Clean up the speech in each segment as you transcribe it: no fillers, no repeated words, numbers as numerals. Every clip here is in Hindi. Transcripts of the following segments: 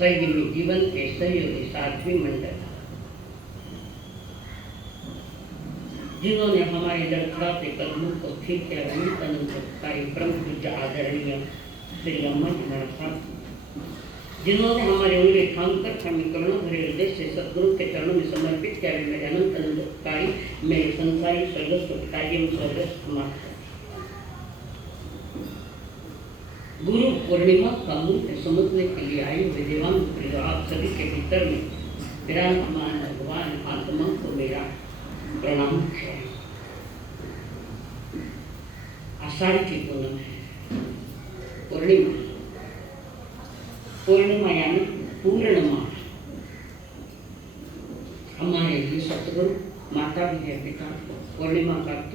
संयमी जीवन के सहयोगी साध्वी मंडल, जिन्होंने हमारे लड़खड़ाते कदमों को ठीक किया, कार्यक्रम पूज्य आदरणीय श्री अम्मा जी महाराज, जिन्होंने हमारे उंगली थामकर हमें करुणा भरे हृदय से सदगुरु के चरणों में समर्पित किया, मेरे अनंत अनंतकारी मेरे संसारी सर्वस्व पिताजी सर्वस्व समाप्त। गुरु पूर्णिमा का मूल्य समझने के लिए आए हुए देवांग प्रिय आप सभी के भीतर में विराजमान भगवान आत्मा को मेरा प्रणाम है। आषाढ़ की पूनम है, पूर्णिमा, पूर्णिमा यानी पूर्णिमा। हमारे लिए सतगुरु माता भी है, पिता। पूर्णिमा का अर्थ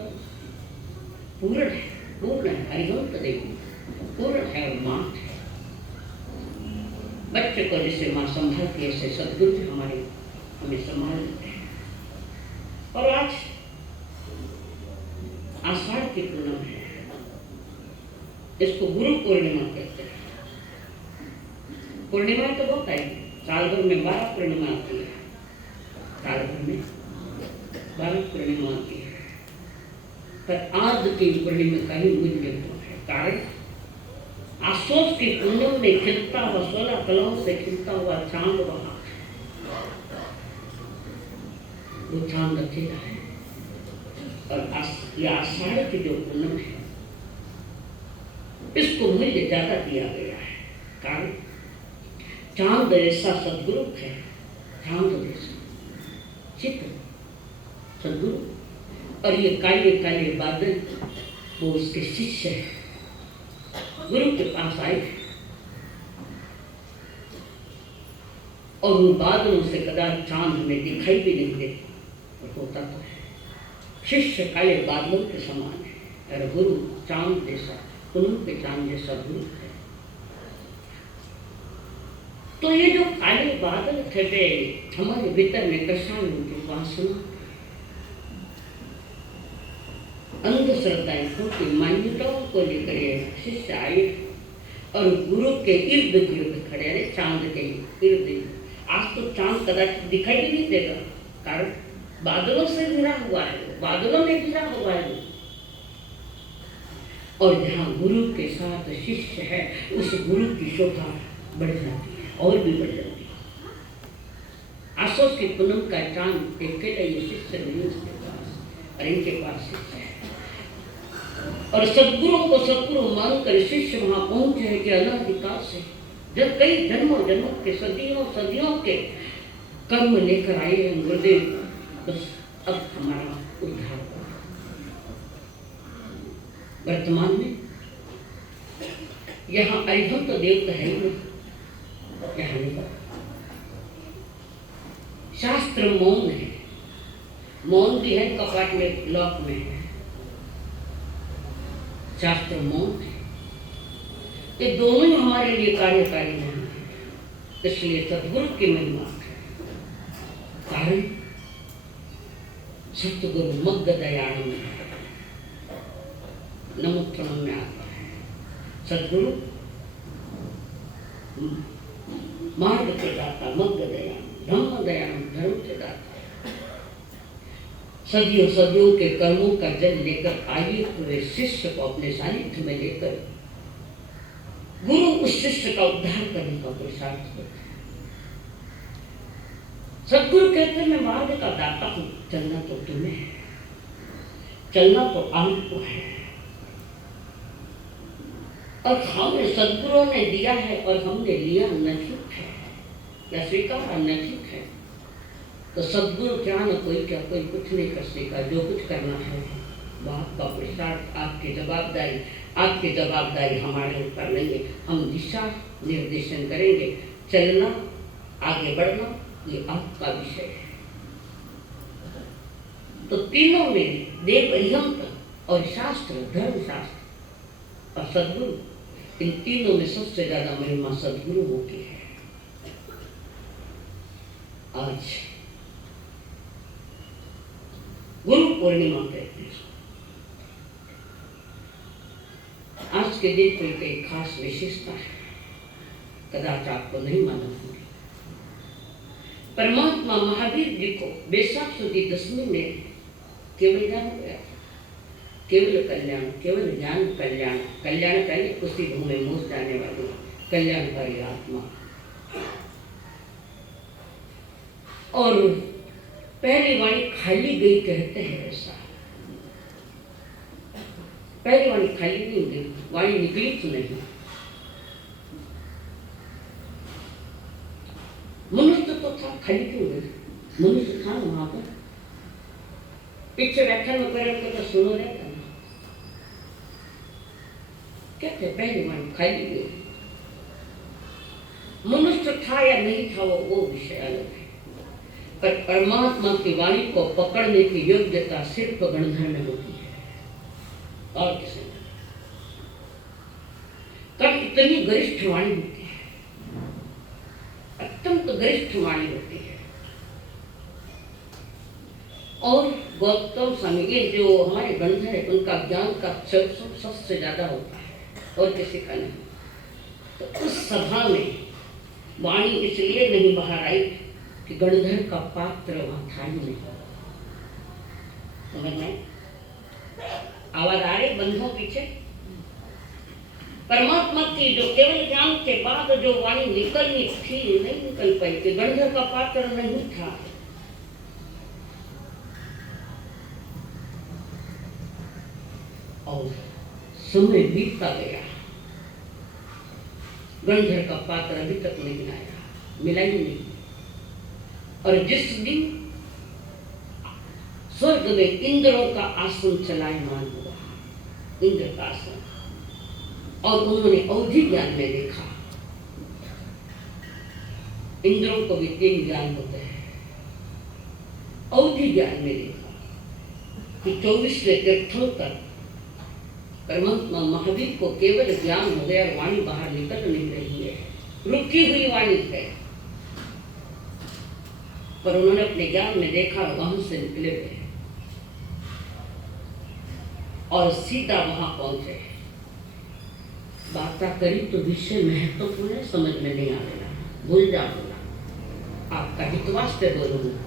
पूर्ण है, पूर्ण है, हरिवंत देवी पूर्ण है और माँ है। बच्चे को जैसे माँ संभालती है, ऐसे सदगुरु हमारे हमें संभाल लेते हैं। और आज आषाढ़ की पूनम है, इसको गुरु पूर्णिमा कहते हैं। पूर्णिमा तो बहुत आई, साल भर में 12 पूर्णिमा आती है, साल भर में 12 पूर्णिमा आती है, पर आज की पूर्णिमा का ही मूल्य है। कारण आसोस की पूनम में खिलता हुआ 16 कलाओं से खिलता हुआ चांद वहां, वो चांद अकेला है। और ये आषाढ़ की जो पूनम है, इसको मूल्य ज्यादा दिया गया है। कारण चांद ऐसा सदगुरु है, चांद जैसा चित्र सदगुरु, और ये काले काले बादल वो उसके शिष्य है, गुरु के पास आए और उन बादलों से कदाच चांद में दिखाई भी नहीं देता, और होता तो है। शिष्य काले बादलों के समान है और गुरु चांद जैसा, पूनम के चांद जैसा गुरु है। तो ये जो काले बादल थे वे हमारे भीतर में कृष्णाणु की वासना, अंधश्रद्धाएं की मान्यताओं को लेकर ये शिष्य आए और गुरु के इर्द गिर्द खड़े रहे, चांद के इर्द। आज तो चांद कदाचित दिखाई भी नहीं देगा, कारण बादलों से घिरा हुआ है, बादलों में घिरा हुआ है। और जहाँ गुरु के साथ शिष्य है, उस गुरु की शोभा बढ़ जाती है और भी बढ़ जाती है। आसोस की पूनम का चांद अकेला ये शिष्य नहीं, उसके पास और इनके पास शिष्य है। और सदगुरु को सदगुरु मानकर शिष्य वहां पहुंचे हैं कि अनादिकाल से जब कई जन्मों जन्मों के सदियों सदियों के कर्म लेकर आए हैं गुरुदेव, बस अब हमारा उद्धार हो। वर्तमान में यहाँ अरिहंत देव तो है ही नहीं, यहाँ नहीं। शास्त्र मौन है, मौन भी है, कपाट में लॉक में है। शास्त्र मौन है, ये दोनों ही हमारे लिए कार्यकारी नहीं है। इसलिए सतगुरु की महिमा है। कारण सतगुरु मग्ग दयाणु नमोत्तम में आता है। सतगुरु मार्ग के दाता, मग्ग दयाणु, धम्म दयाणु, धर्म के दाता। सदियों सदियों के कर्मों का जल लेकर आए हुए शिष्य को अपने सानिध्य में लेकर गुरु उस शिष्य का उद्धार करने का पुरुषार्थ करते हैं। सदगुरु कहते हैं मैं मार्ग का दाता हूं, चलना तो तुम्हें है, चलना तो आपको है। और हमें सदगुरुओं ने दिया है और हमने लिया न ठीक है या स्वीकारा न ठीक है। तो सदगुरु क्या न कोई क्या, कोई कुछ नहीं कर सकेगा। जो कुछ करना है वो आपका पुरुषार्थ, आपकी जवाबदारी हमारे ऊपर नहीं है। हम दिशा निर्देशन करेंगे, चलना आगे बढ़ना ये आपका विषय है। तो तीनों में देव अरिहंत और शास्त्र, धर्म शास्त्र और सदगुरु, इन तीनों में सबसे ज्यादा महिमा सदगुरुओं की है। आज गुरु पूर्णिमा कहते हैं। आज के दिन की कई खास विशेषता है। कदाच आपको नहीं मालूम होगी। परमात्मा महावीर जी को बैसाख सुदी दशमी में केवल ज्ञान हो गया, केवल कल्याण, केवल ज्ञान कल्याण, कल्याणकारी उसी भूमि मुझ जाने वाली कल्याणकारी आत्मा। और पहली वाणी खाली गई कहते हैं ऐसा, पहली वाणी खाली नहीं गई, वाणी निकली तो नहीं। मनुष्य तो था, खाली क्यों गई? मनुष्य था वहां पर, पीछे व्याख्यान में कर तो सुनो रहता ना, कहते पहली वाणी खाली गई। मनुष्य था या नहीं था वो विषय अलग है, पर परमात्मा की वाणी को पकड़ने की योग्यता सिर्फ गणधर में होती है और किसी में। तब इतनी गरिष्ठ वाणी होती है, अत्यंत गरिष्ठ वाणी होती है। और गौतम स्वामी ये जो हमारे गणधर है उनका ज्ञान का सबसे ज्यादा होता है और किसी का नहीं। तो उस सभा में वाणी इसलिए नहीं बाहर आई कि गणधर का पात्र वहां था ही नहीं। समझ में आवाज आ रही बंधुओं पीछे? परमात्मा की जो केवल ज्ञान के बाद जो वाणी निकलनी थी नहीं निकल पाई कि गणधर का पात्र नहीं था। और समय बीतता गया, गणधर का पात्र अभी तक नहीं आया, मिला ही नहीं। और जिस दिन स्वर्ग में इंद्रों का आसन चलायमान हुआ, इंद्र का आसन, और उन्होंने अवधि ज्ञान में देखा, इंद्रों को भी 3 ज्ञान होते हैं, अवधि ज्ञान में देखा कि 24वें तीर्थंकर परमात्मा महावीर को केवल ज्ञान हो गया, वाणी बाहर निकल नहीं रही है, रुकी हुई वाणी है। पर उन्होंने अपने ज्ञान में देखा वहां से निकले हुए और सीधा वहां पहुंचे। बात करी तो विषय महत्वपूर्ण है, समझ में नहीं आ रहा, भूल जा बोला, आपका हित वास्ते बोलूंगा,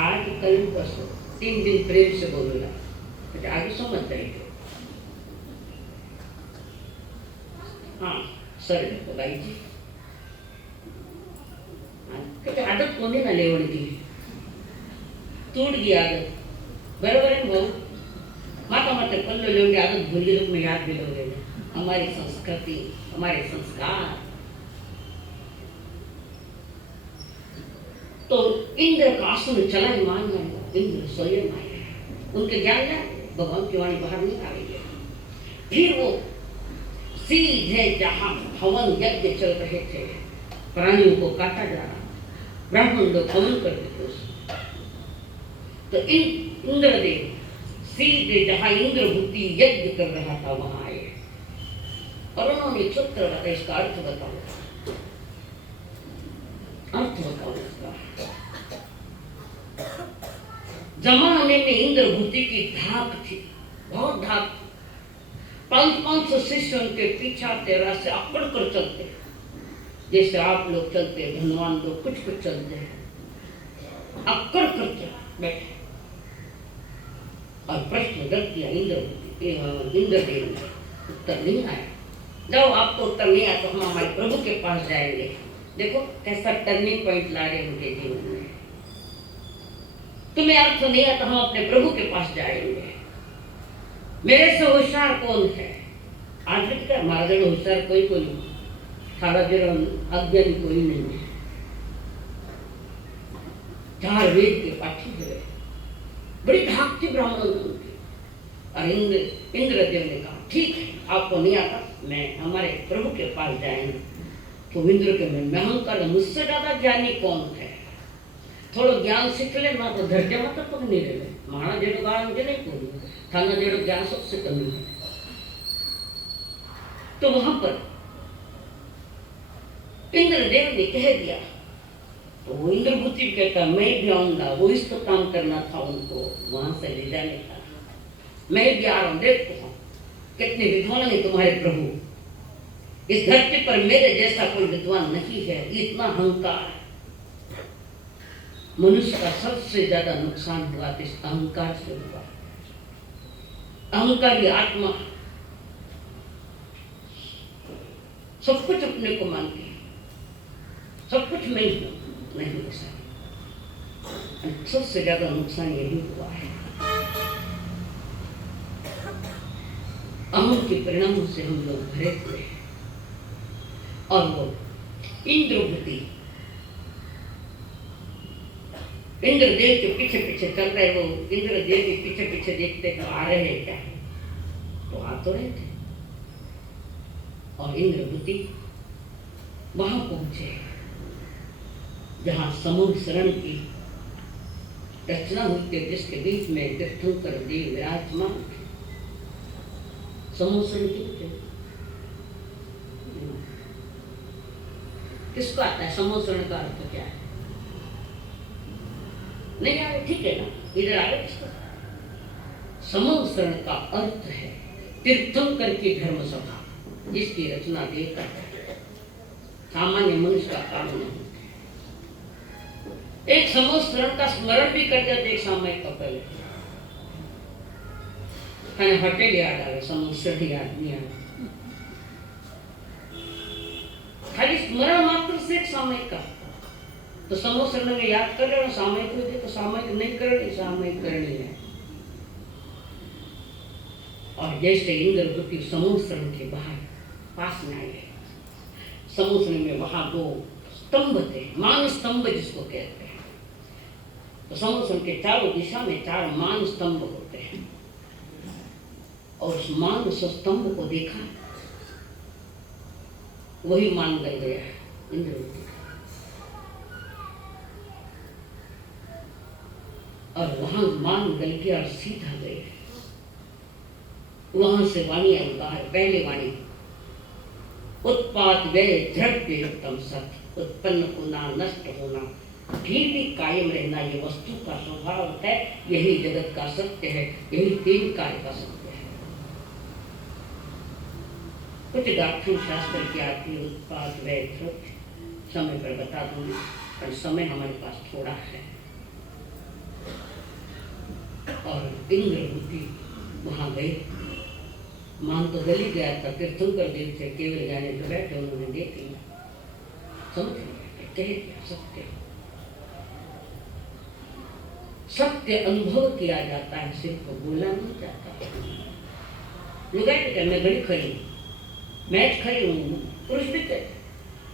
आज कल परसों 3 दिन प्रेम से बोलूंगा, तो आगे समझ जाएंगे। हाँ सर देखो भाई जी, तो आदत कोणी ना लेवणची, तूट गई आदत, बरोबर है भाऊ? माता माता पल्लो लेवणी आदत भूल गई, लोग में याद भी लोगे। हमारी संस्कृति, हमारे संस्कार। तो इंद्र का आसन चला ही मान नहीं, इंद्र स्वयं आए, उनके ज्ञान में भगवान की वाणी बाहर नहीं आ रही है। फिर वो सीधे जहां हवन यज्ञ चल रहे थे, प्राणियों को काटा जा रहा, ब्राह्मण लोग हवन कर देते उसमें, तो इंद्रदेव सीधे जहां इंद्रभूति यज्ञ कर रहा था वहां आए और उन्होंने सूत्र बताया, इसका अर्थ बताओ, अर्थ बताओ इसका। जमाने में इंद्रभूति की धाक थी, बहुत धाक, 500 शिष्य उनके पीछा तेरा से अकड़ कर चलते, जैसे आप लोग चलते हैं, धनवान लोग कुछ कुछ चलते हैं, अकड़ कर बैठे। और प्रश्न रख दिया इंद्रदेव ने, उत्तर नहीं आया। जब आपको उत्तर नहीं आया तो हम हमारे प्रभु के पास जाएंगे। देखो कैसा टर्निंग पॉइंट ला रहे उनके जीवन में। तुम्हें अर्थ नहीं आया तो हम अपने प्रभु के पास जाएंगे। मेरे से होशियार कौन है? आज भी क्या हमारा जड़ होशियार कोई नहीं, सारा जड़ अज्ञानी कोई नहीं है। 4 वेद के पाठी हुए, बड़ी धाक थी ब्राह्मणों की। और इंद्रदेव ने कहा ठीक है, आपको नहीं आता, मैं हमारे प्रभु के पास जाएंगे। तो इंद्र के मन में अहंकार, मुझसे ज्यादा ज्ञानी कौन है, थोड़ा ज्ञान सीख ले ना तो धरते मत तो नहीं रहे, माना जेड़ो गाल मुझे नहीं बोलूँ, थाना जेड़ो ज्ञान सबसे कमी है। तो वहां पर इंद्रदेव ने कह दिया, तो वो इंद्रभूति भी कहता मैं भी आऊंगा, वो इसको काम करना था उनको वहां से ले जाने का, मैं भी आ रहा हूँ, देखता हूँ कितने विद्वान है तुम्हारे प्रभु। इस धरती पर मेरे जैसा कोई विद्वान नहीं है, इतना अहंकार। मनुष्य का सबसे ज्यादा नुकसान हुआ तो इस अहंकार से हुआ। अहंकारी आत्मा सब कुछ अपने को मानती है, सब कुछ मैं ही हूं, नहीं हो सकता। सबसे ज्यादा नुकसान यही हुआ है। अहम के परिणामों से हम लोग भरे हुए हैं। और वो इंद्रभूति, इंद्रदेव के पीछे पीछे चल रहे, वो इंद्रदेव के पीछे पीछे देखते तो आ रहे हैं क्या, तो आ तो रहे थे। और इंद्रभूति वहां पहुंचे जहां समूह शरण की रचना हुई थी, जिसके बीच में तीर्थंकर देव विराजमान थे। समूह शरण थे, किसको आता है समूह शरण का अर्थ क्या है? नहीं आ रहे, ठीक है ना, इधर आ रहे। किसको समूह शरण का अर्थ है तीर्थंकर की धर्म सभा, जिसकी रचना देव करता है, सामान्य मनुष्य का काम नहीं। एक समूह शरण का स्मरण भी कर जाते एक सामयिक का पहले होटल याद आवे, समूह शरण याद नहीं आवे। खाली स्मरण मात्र से एक सामयिक का, तो समूह शरण में याद कर रहे हो, सामयिक होते तो सामयिक नहीं करनी, सामयिक करनी है। और जैसे इंद्रभूति समूह शरण के बाहर पास में आए, समूह शरण में वहां दो स्तंभ थे, मान स्तंभ जिसको कहते हैं। तो समूह शरण के चारों दिशा में 4 मान स्तंभ होते हैं, और उस मान स्तंभ को देखा, वही मान गल गया है इंद्रभूति का। और वहां मान गल के और सीधा गए, वहां से वाणी बाहर। पहले वाणी उत्पात व्यय द्रव्य उत्तम सत्य, उत्पन्न होना, नष्ट होना, फिर भी कायम रहना, ये वस्तु का स्वभाव होता है, यही जगत का सत्य है, यही 3 कार्य का सत्य है। कुछ दार्शनिक शास्त्र की आती उत्पात व्यय द्रव्य समय पर बता दूंगी, पर समय हमारे पास थोड़ा है। और इंद्रभूति वहां गए, मान तो गल ही गया था, तीर्थंकर देव थे, केवल जाने जो बैठे उन्होंने देख लिया, समझ लिया, कह दिया सत्य। सत्य अनुभव किया जाता है, सिर्फ बोला नहीं जाता। लोग कहते मैं घड़ी खड़ी, मैच खड़ी हूँ, पुरुष भी कहते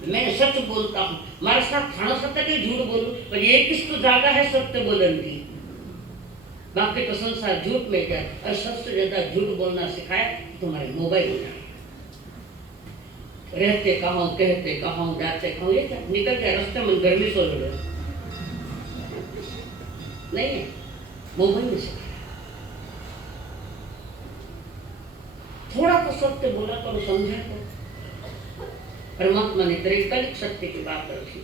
मैं सच बोलता हूँ, हमारे साथ खाना सत्य के झूठ बोलूं, पर ये किसको जागा है सत्य बोलन की? बाकी तो संसार झूठ में जाए, और सबसे ज्यादा झूठ बोलना सिखाए तुम्हारे मोबाइल में। रहते कहाँ, कहते कहाँ, जाते कहाँ, ये क्या निकल गया रास्ते में, गर्मी सो रहे नहीं है, मोबाइल में सिखाया। थोड़ा तो सत्य बोला करो, समझा करो। परमात्मा ने त्रैकालिक सत्य की बात रखी,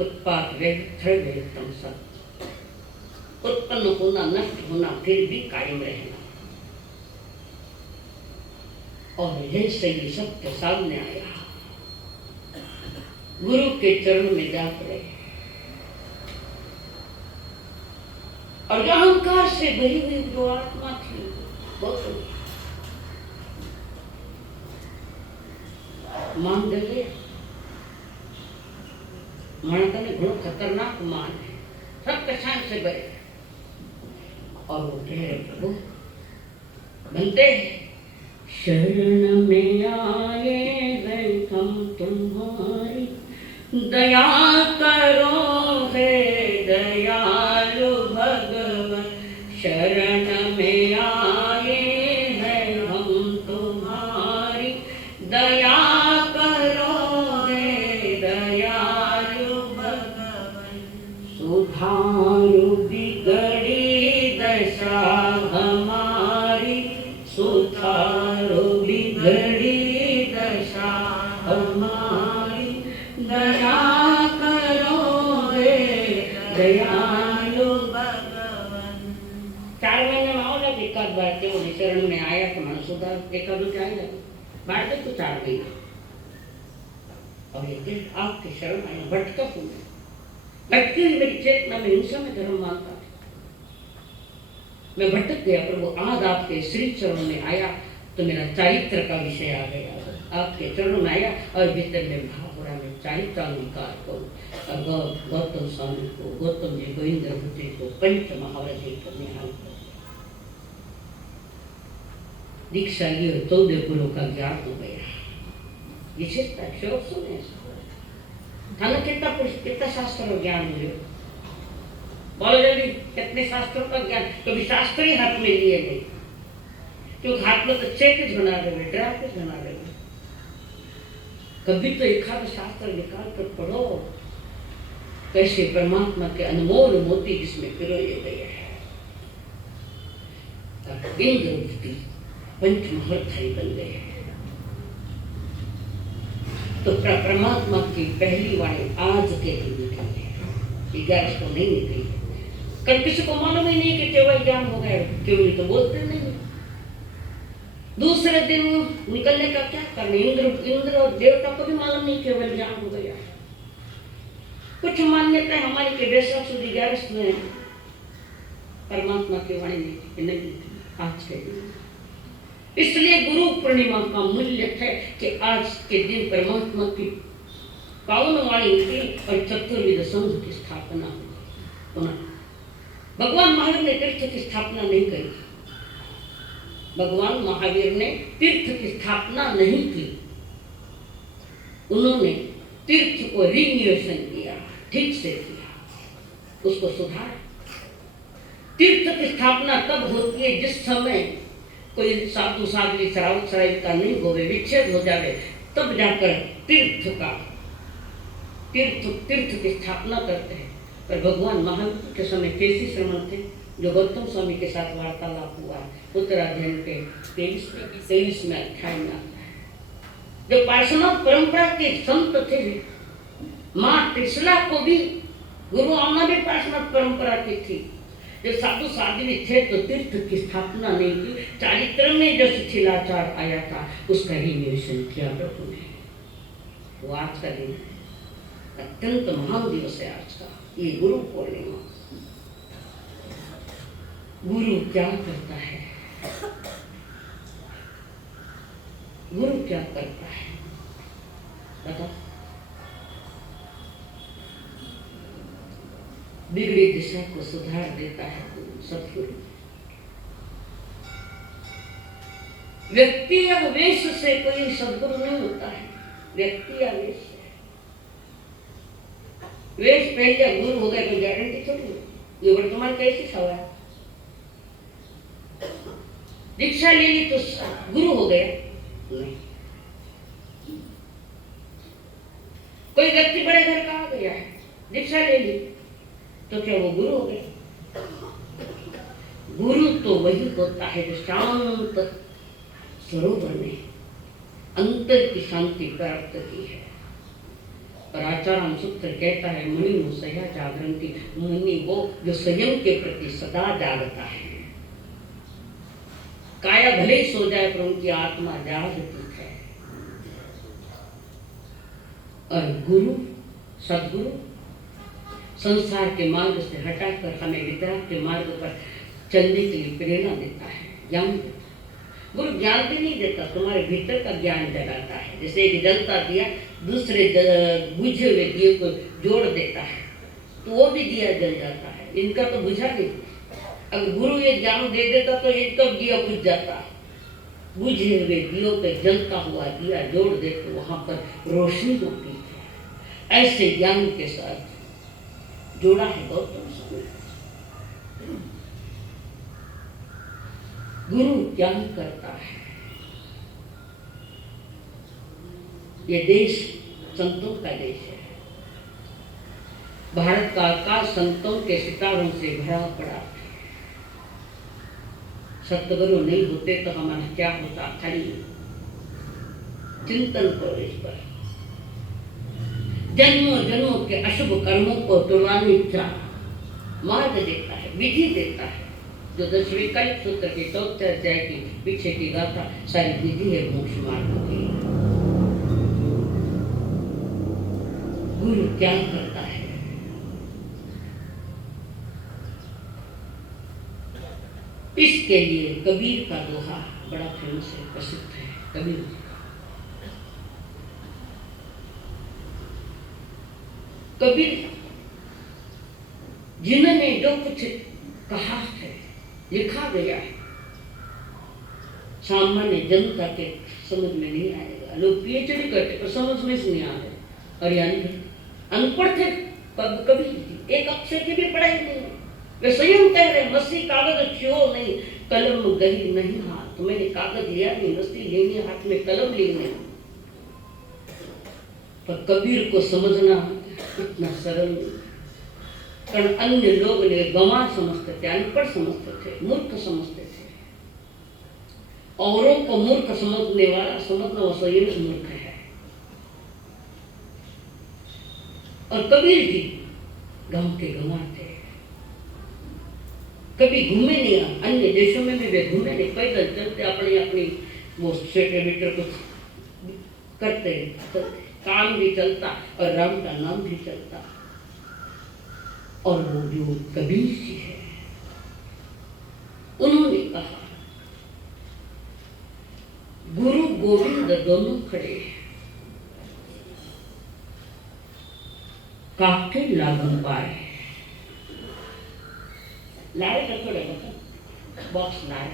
उत्पात व्यय उत्तम सत्य, उत्पन्न होना, नष्ट होना, फिर भी कायम रहना। और जैसे ये सत्य सामने आया, गुरु के चरण में जा पड़े, और जो अहंकार से भरी हुई जो आत्मा थी, बहुत मान गल गया। मानता ने घणो खतरनाक मान है, सब कछान से भरे। और वो कह रहे प्रभु बनते शरण में आए हैं हम तुम्हारी, दया करो हे दयालु भगवान। शरण में आए हैं हम तुम्हारी, दया करो हे दयालु भगवान। सुधारो बिगड़ी दशा हमारी, सुधारो बिगड़ी दशा हमारी, दया करो रे दयालु भगवान। 4 महीने में आओ जब एकाध बार के वो शरण में आया तो मन सुधार, एकाध क्या आएगा बाढ़ कुछ आ गई और ये दिल आपके शरण आया, भटका हूँ भटकी हुई मेरी चेतना में हिंसा में धर्म मानता था, मैं भटक गया, पर वो आज आपके श्री चरणों में आया तो मेरा चारित्र का विषय आ गया, आपके चरणों में आया और भीतर में भाव हो रहा, मैं चारित्रानुकार को गौतम स्वामी को, गौतम जी गोविंद जी को, पंच महावरत जी को निहाल को दीक्षा ली और 14 गुरु का ज्ञान हो गया। विशेषता श्लोक सुने थाना कितना शास्त्र ज्ञान हुए, बोलो जल्दी कितने शास्त्रों का ज्ञान, कभी शास्त्र ही हाथ में लिए नहीं, क्योंकि हाथ में तो चेक बना रहे हैं, ड्राफ्ट बना रहे हैं, कभी तो एक आध शास्त्र निकाल कर पढ़ो, कैसे परमात्मा के अनमोल मोती जिसमें पिरोए गए हैं। इंद्र पंचमहार्थी बन गए हैं। तो परमात्मा की पहली वाणी आज के दिन निकली है, 11 को नहीं निकली है। कल किसी को मालूम ही नहीं कि केवल ज्ञान हो गया, केवल तो बोलते नहीं। दूसरे दिन निकलने का क्या करना, इंद्र और देवता को भी मालूम नहीं केवल ज्ञान हो गया। कुछ मान्यता हमारी के बेशक सुधी 11 में परमात्मा की वाणी नहीं आज के दिन। इसलिए गुरु पूर्णिमा का मूल्य है कि आज के दिन परमात्मा की पावन वाणी की और चतुर्विध संघ की स्थापना हुई। भगवान महावीर ने तीर्थ की स्थापना नहीं करी, भगवान महावीर ने तीर्थ की स्थापना नहीं की, उन्होंने तीर्थ को रिन्यूएशन किया, ठीक से किया, उसको सुधारा। तीर्थ की स्थापना तब होती है जिस समय कोई साधु साध्वी श्रावक श्राविका नहीं होवे, विच्छेद हो जावे, तब जाकर तीर्थ की स्थापना करते हैं। पर भगवान महावीर के समय कैसी श्रमण थे, जो गौतम स्वामी के साथ वार्तालाप हुआ उत्तराध्ययन के 23 में अध्याय में आता है। जो पार्श्वनाथ परंपरा के संत थे, माँ त्रिशला को भी गुरु आमा भी पार्श्वनाथ परंपरा की थी। जो साधु साध्वी थे तो तीर्थ की स्थापना नहीं की, चारित्र में जो शिथिलाचार आया था उसका रिन्यूएशन किया प्रभु ने। वो आज का दिन अत्यंत महान दिवस है आज का, ये गुरु पूर्णिमा। गुरु क्या करता है, गुरु क्या करता है बता? बिगड़ी दिशा को सुधार देता है सतगुरु। व्यक्ति या वेश से कोई सदगुरु नहीं होता है, व्यक्ति या वेश से। वेश पहले गुरु हो गए कोई गारंटी थोड़ी। ये वर्तमान कैसी सवाल, दीक्षा ले ली तो गुरु हो गया नहीं। कोई व्यक्ति बड़े घर का आ गया है, दीक्षा ले ली तो क्या वो गुरु हो गया? गुरु तो वही होता है जो शांत सरोवर में अंतर की शांति प्राप्त की है। और आचार्य सूत्र कहता है, मुनि सया जागृति, मुनि वो जो स्वयं के प्रति सदा जागता है। काया भले ही सो जाए पर उनकी आत्मा जागती है। और गुरु सदगुरु संसार के मार्ग से हटाकर हमें विद्या के मार्ग पर चलने के लिए प्रेरणा देता है, ज्ञान देता है। गुरु ज्ञान भी नहीं देता, तुम्हारे भीतर का ज्ञान जगाता है। जैसे एक जलता दिया दूसरे बुझे हुए दिए को जोड़ देता है तो वो भी दिया जल जाता है। इनका तो बुझा नहीं। अगर गुरु ये ज्ञान दे देता तो एक तो दिया बुझ जाता। बुझे हुए दियों पे जलता हुआ दिया जोड़ दे तो वहां पर रोशनी होती है। ऐसे ज्ञान के साथ जोड़ा है गौतम स्वामी। गुरु ज्ञान करता है। ये देश संतों का देश है। भारत का आकाश संतों के सितारों से भरा पड़ा है। सतगुरु नहीं होते तो हमारा क्या होता? खाली चिंतन करो इस पर। जन्मों जन्मों के अशुभ कर्मों को तोड़वाने का मार्ग देता है, विधि देता है। जो 10वें कल्प सूत्र के 4थे अध्याय की पीछे की गाथा सारी विधि है मोक्ष मार्ग की। गुरु क्या करता है? इसके लिए कबीर का दोहा बड़ा फेमस है, प्रसिद्ध है। कबीर कबीर जिन्होंने जो कुछ कहा है, लिखा गया है, सामान्य जनता के समझ में नहीं आएगा। लोग पीएचडी करते पर समझ में नहीं आ रहे, और यानी अनपढ़ थे कभी एक अक्षर की भी पढ़ाई नहीं। वे स्वयं कह रहे मसी कागज छुओ नहीं, कलम गही नहीं हाथ। मैंने कागज लिया नहीं, मसी लेनी हाथ में, कलम लेने। पर कबीर को समझना इतना सरल नहीं, कारण अन्य लोग ने गंवार समझते थे, अनपढ़ समझते थे, मूर्ख समझते थे। औरों को मूर्ख समझने वाला समझना वो स्वयं मूर्ख है। और कबीर जी गांव के गंवार थे, कभी घूमे नहीं। अन्य देशों में भी वे घूमे नहीं, पैदल चलते, अपनी अपनी वो स्वेटर मीटर कुछ करते चलते, काम भी चलता और राम का नाम भी चलता। और वो जो कबीर जी है, उन्होंने कहा गुरु गोविंद दोनों खड़े, काके लागू पाए। लाए रखोड़े बॉक्स लाए।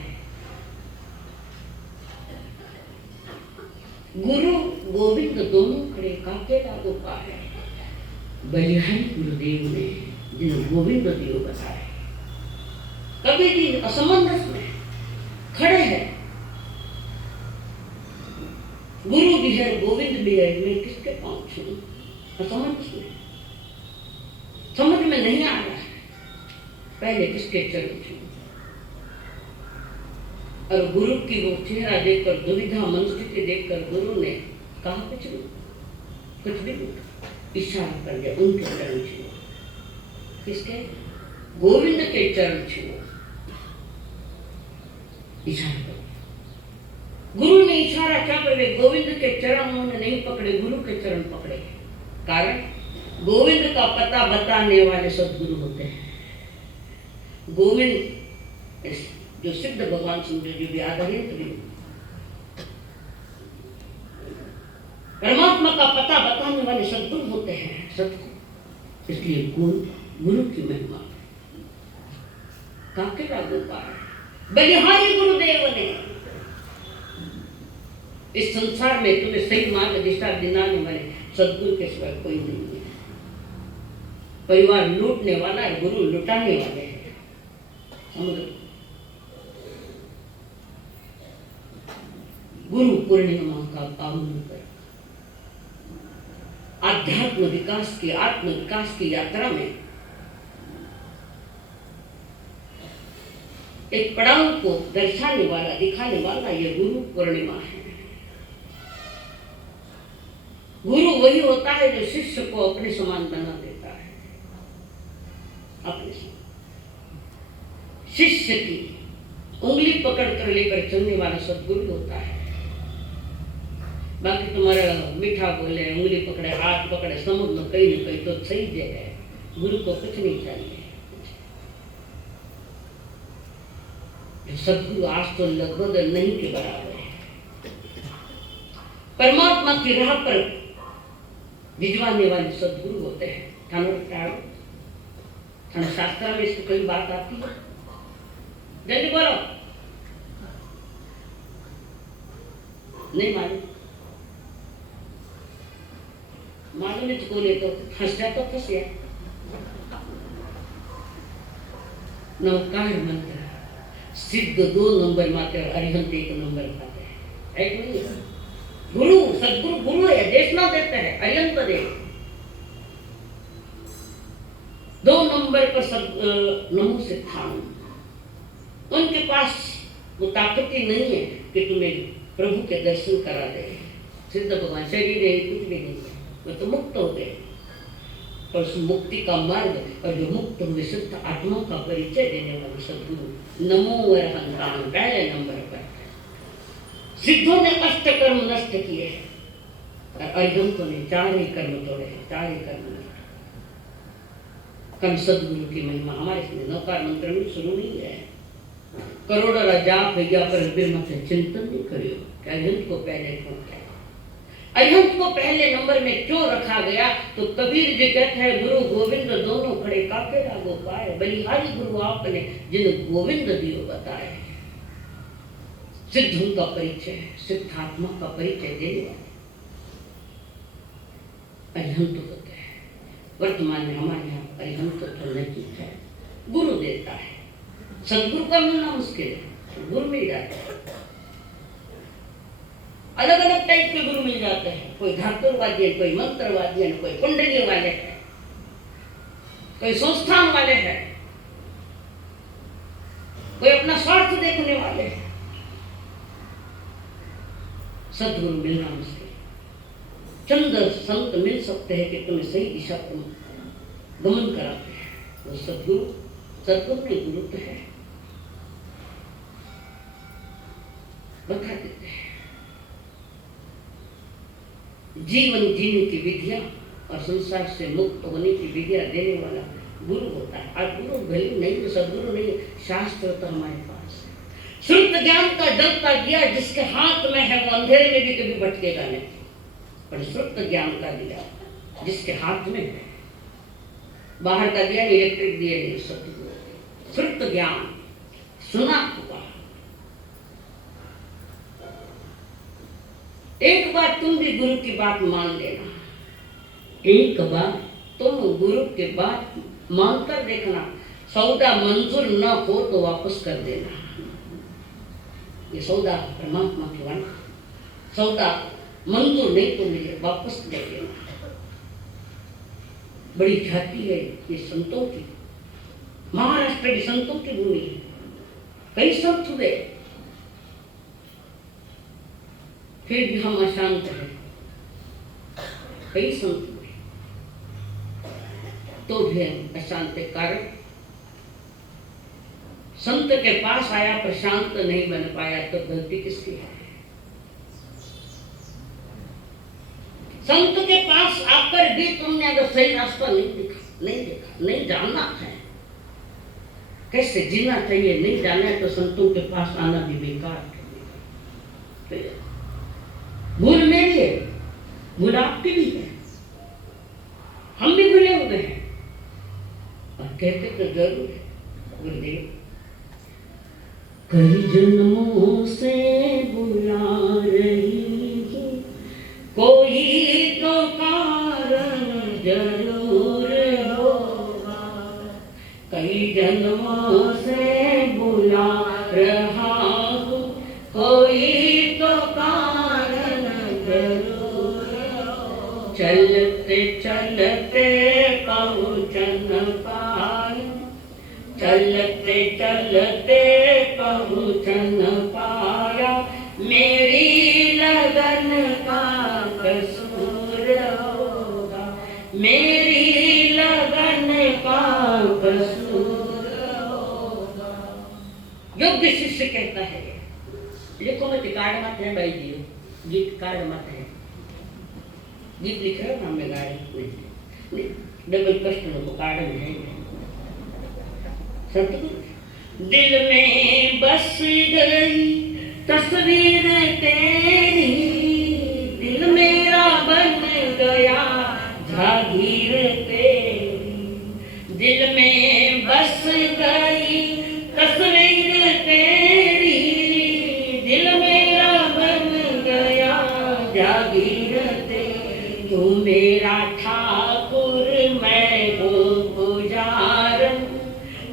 गुरु गोविंद दोनों खड़े, काके लागू पाए। बलिहारी गुरुदेव ने जिन्हें गोविंद दियो बताए। कबीर जी असमंजस में खड़े हैं, गुरु भी है, गोविंद भी है, मैं किसके पांव छूं? असमंजस में, समझ में नहीं आ रहा है, पहले किसके चरण छूं? और गुरु की वो चेहरा देखकर, दुविधा मनस्थिति देखकर गुरु ने कहा कुछ भी इशारा कर दिया, उनके चरण छुओ। किसके? गोविंद के चरण छुओ, इशारा कर। गुरु ने इशारा क्या करे? गोविंद के चरण उन्होंने नहीं पकड़े, गुरु के चरण पकड़े। कारण गोविंद का पता बताने वाले सदगुरु होते हैं। गोविंद जो सिद्ध भगवान समझो, जो भी आधारित भी परमात्मा का पता बताने वाले सदगुरु होते हैं, सदगुरु। इसलिए गुरु की महिमा काके लागू पाए। बलिहारी गुरुदेव ने इस संसार में तुम्हें सही मार्ग दिशा दिलाने वाले सदगुरु के सिवा कोई नहीं है। परिवार लूटने वाला है, गुरु लुटाने वाले हैं। समझ, गुरु पूर्णिमा का पावन कर आध्यात्म विकास की, आत्म विकास की यात्रा में एक पड़ाव को दर्शाने वाला, दिखाने वाला यह गुरु पूर्णिमा है। गुरु वही होता है जो शिष्य को अपने समान बना देता है, अपने समान। शिष्य की उंगली पकड़ कर लेकर चलने वाला सदगुरु होता है। बाकी तुम्हारा मीठा बोले, उंगली पकड़े, हाथ पकड़े, समुद्र कहीं न कहीं तो सही जगह है। गुरु को कुछ नहीं चाहिए। सदगुरु आज तो लगभग नहीं के बराबर है। परमात्मा की राह पर भिजवाने वाले सदगुरु होते हैं। शास्त्र में इसको कोई बात आती है? जल्दी बोलो। नहीं मालूम? मालूम है तो ले तो फंस जा, तो फंस गया। नौकार मंत्र सिद्ध 2 नंबर माते और अरिहंत 1 नंबर पाते हैं। एक नहीं है। गुरु सदगुरु गुरु है, देशना देते हैं, अरिहंत दे 2 नंबर पर सब नमो सिद्धांत। उनके पास वो ताकत ही नहीं है कि तुम्हें प्रभु के दर्शन करा दे। सिद्ध भगवान शरीर है, कुछ भी नहीं है, वो तो मुक्त हो गए। पर उस मुक्ति का मार्ग और जो मुक्त हुए शुद्ध आत्माओं का परिचय देने वाले सद्गुरु नमो अरहंतान पहले नंबर पर। सिद्धों ने अष्ट कर्म नष्ट किए हैं और अरिहंतों ने 4 ही कर्म तोड़े हैं, 4 ही कर्म नष्ट। कल सद्गुरु की महिमा हमारे इसमें नौकार मंत्र में शुरू नहीं है। करोड़ जाप भैया पर फिर मत चिंतन नहीं करियो कि अरिहंत को पहले क्यों किया, अरिहंत को पहले नंबर में क्यों रखा गया। तो कबीर जी कहते हैं गुरु गोविंद दोनों खड़े काके लागो पाए, बलिहारी गुरु आपने जिन गोविंद दियो बताए। सिद्धों का परिचय, सिद्धात्मा का परिचय देने वाले अरिहंत होते हैं। वर्तमान में हमारे यहाँ अरिहंत तो नजीक है, गुरु देता है। सदगुरु का मिलना मुश्किल है, गुरु मिल जाता है। अलग अलग टाइप के गुरु मिल जाते हैं, कोई धातुरवादी है, कोई मंत्रवादी है, कोई कुंडली वाले हैं, कोई संस्थान वाले हैं, कोई अपना स्वार्थ देखने वाले हैं। सदगुरु मिलना मुश्किल। चंद संत मिल सकते हैं कि तुम्हें सही दिशा को गमन कराते हैं, वो सदगुरु के गुरु तो है, बता देते हैं जीवन जीने की विधियां और संसार से मुक्त होने की विधियां देने वाला गुरु होता है। और गुरु भले नहीं तो सदगुरु नहीं, शास्त्र तो हमारे पास है। श्रुत ज्ञान का जलता दिया जिसके हाथ में है वो अंधेरे में भी कभी भटकेगा नहीं, पर श्रुत ज्ञान का दिया जिसके हाथ में है, बाहर का दिया इलेक्ट्रिक दिया नहीं, सदगुरु श्रुत ज्ञान सुना हुआ। एक बार तुम भी गुरु की बात मान लेना, एक बार तुम गुरु की बात मानकर देखना, सौदा मंजूर न हो तो वापस कर देना। ये सौदा परमात्मा की वाणी, सौदा मंजूर नहीं तो मुझे वापस ले लेना। बड़ी ख्याति है ये संतों की, महाराष्ट्र के संतों की भूमि है। कई संत हुए फिर भी हम अशांत हैं, कई संत हुए तो भी हम अशांत के कारण संत के पास आया पर शांत नहीं बन पाया, तो गलती किसकी है? संत के पास आकर भी तुमने अगर सही रास्ता नहीं देखा, नहीं जाना है कैसे जीना चाहिए, नहीं जाना है तो संतों के पास आना भी बेकार है। भूल मेरी है, भूल आपकी भी है, हम भी भूले हुए हैं और कहते तो जरूर है। गुरुदेव कई जन्मों से बुला रही कोई तो कारण जरूर होगा, कई जन्मों से बुला रहा हूँ कोई तो कारण जरूर होगा। चलते चलते पहुँचन पाए, चलते चलते पहुँचन पाया, मेरी लगन का कसूर होगा, मेरी लगन का कसूर होगा। योग्य शिष्य कहता है, लिखो मत कार्ड मत है भाई जी, गीत कार्ड मत है, गीत लिख रहे हो हमें गाड़ी नहीं, डबल कष्ट को कार्ड में है। दिल में बस गई तस्वीर तेरी, दिल मेरा बन गया जागीर तेरी, दिल में बस गई तस्वीर तेरी, दिल मेरा बन गया जागीर तेरी। तू मेरा ठाकुर मैं हूँ पुजारन,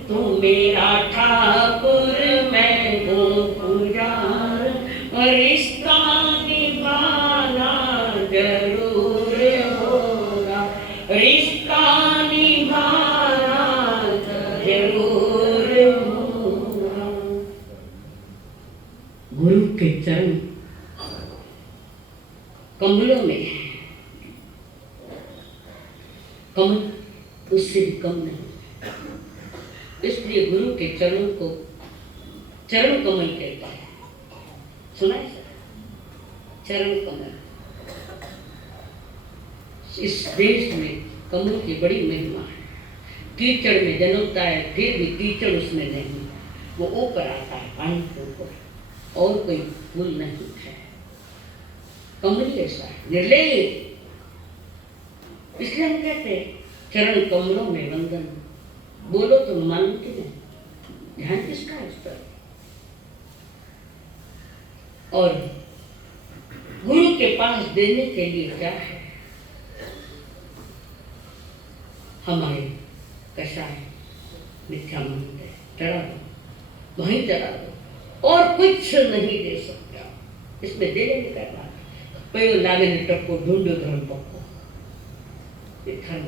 तू मेरा ठाकुर मैं हूँ पुजारन, और रिश्ता निभाना जरूर होगा, रिश्ता निभाना जरूर होगा। गुरु के चरण कमलों में कमल उससे भी कम नहीं। इसलिए गुरु के चरणों को चरण कमल कहता है। सुना है सर? चरण कमल। इस देश में कमल की बड़ी महिमा है। कीचड़ में जन्मता है, फिर भी कीचड़ उसमें नहीं, वो ऊपर आता है पानी के ऊपर, और कोई फूल नहीं है। कमल ऐसा है, निर्लेप। इसलिए हम कहते हैं चरण कमलों में वंदन। बोलो तो मालूम कि नहीं, ध्यान किसका है इस पर? और गुरु के पास देने के लिए क्या है? हमारे कषाय मिथ्या मंत्र चढ़ा दो, वहीं चढ़ा दो, और कुछ नहीं दे सकता। इसमें देने में क्या बात है? पे लागे ने टप्पो ढूंढो धर्म पक्को, धर्म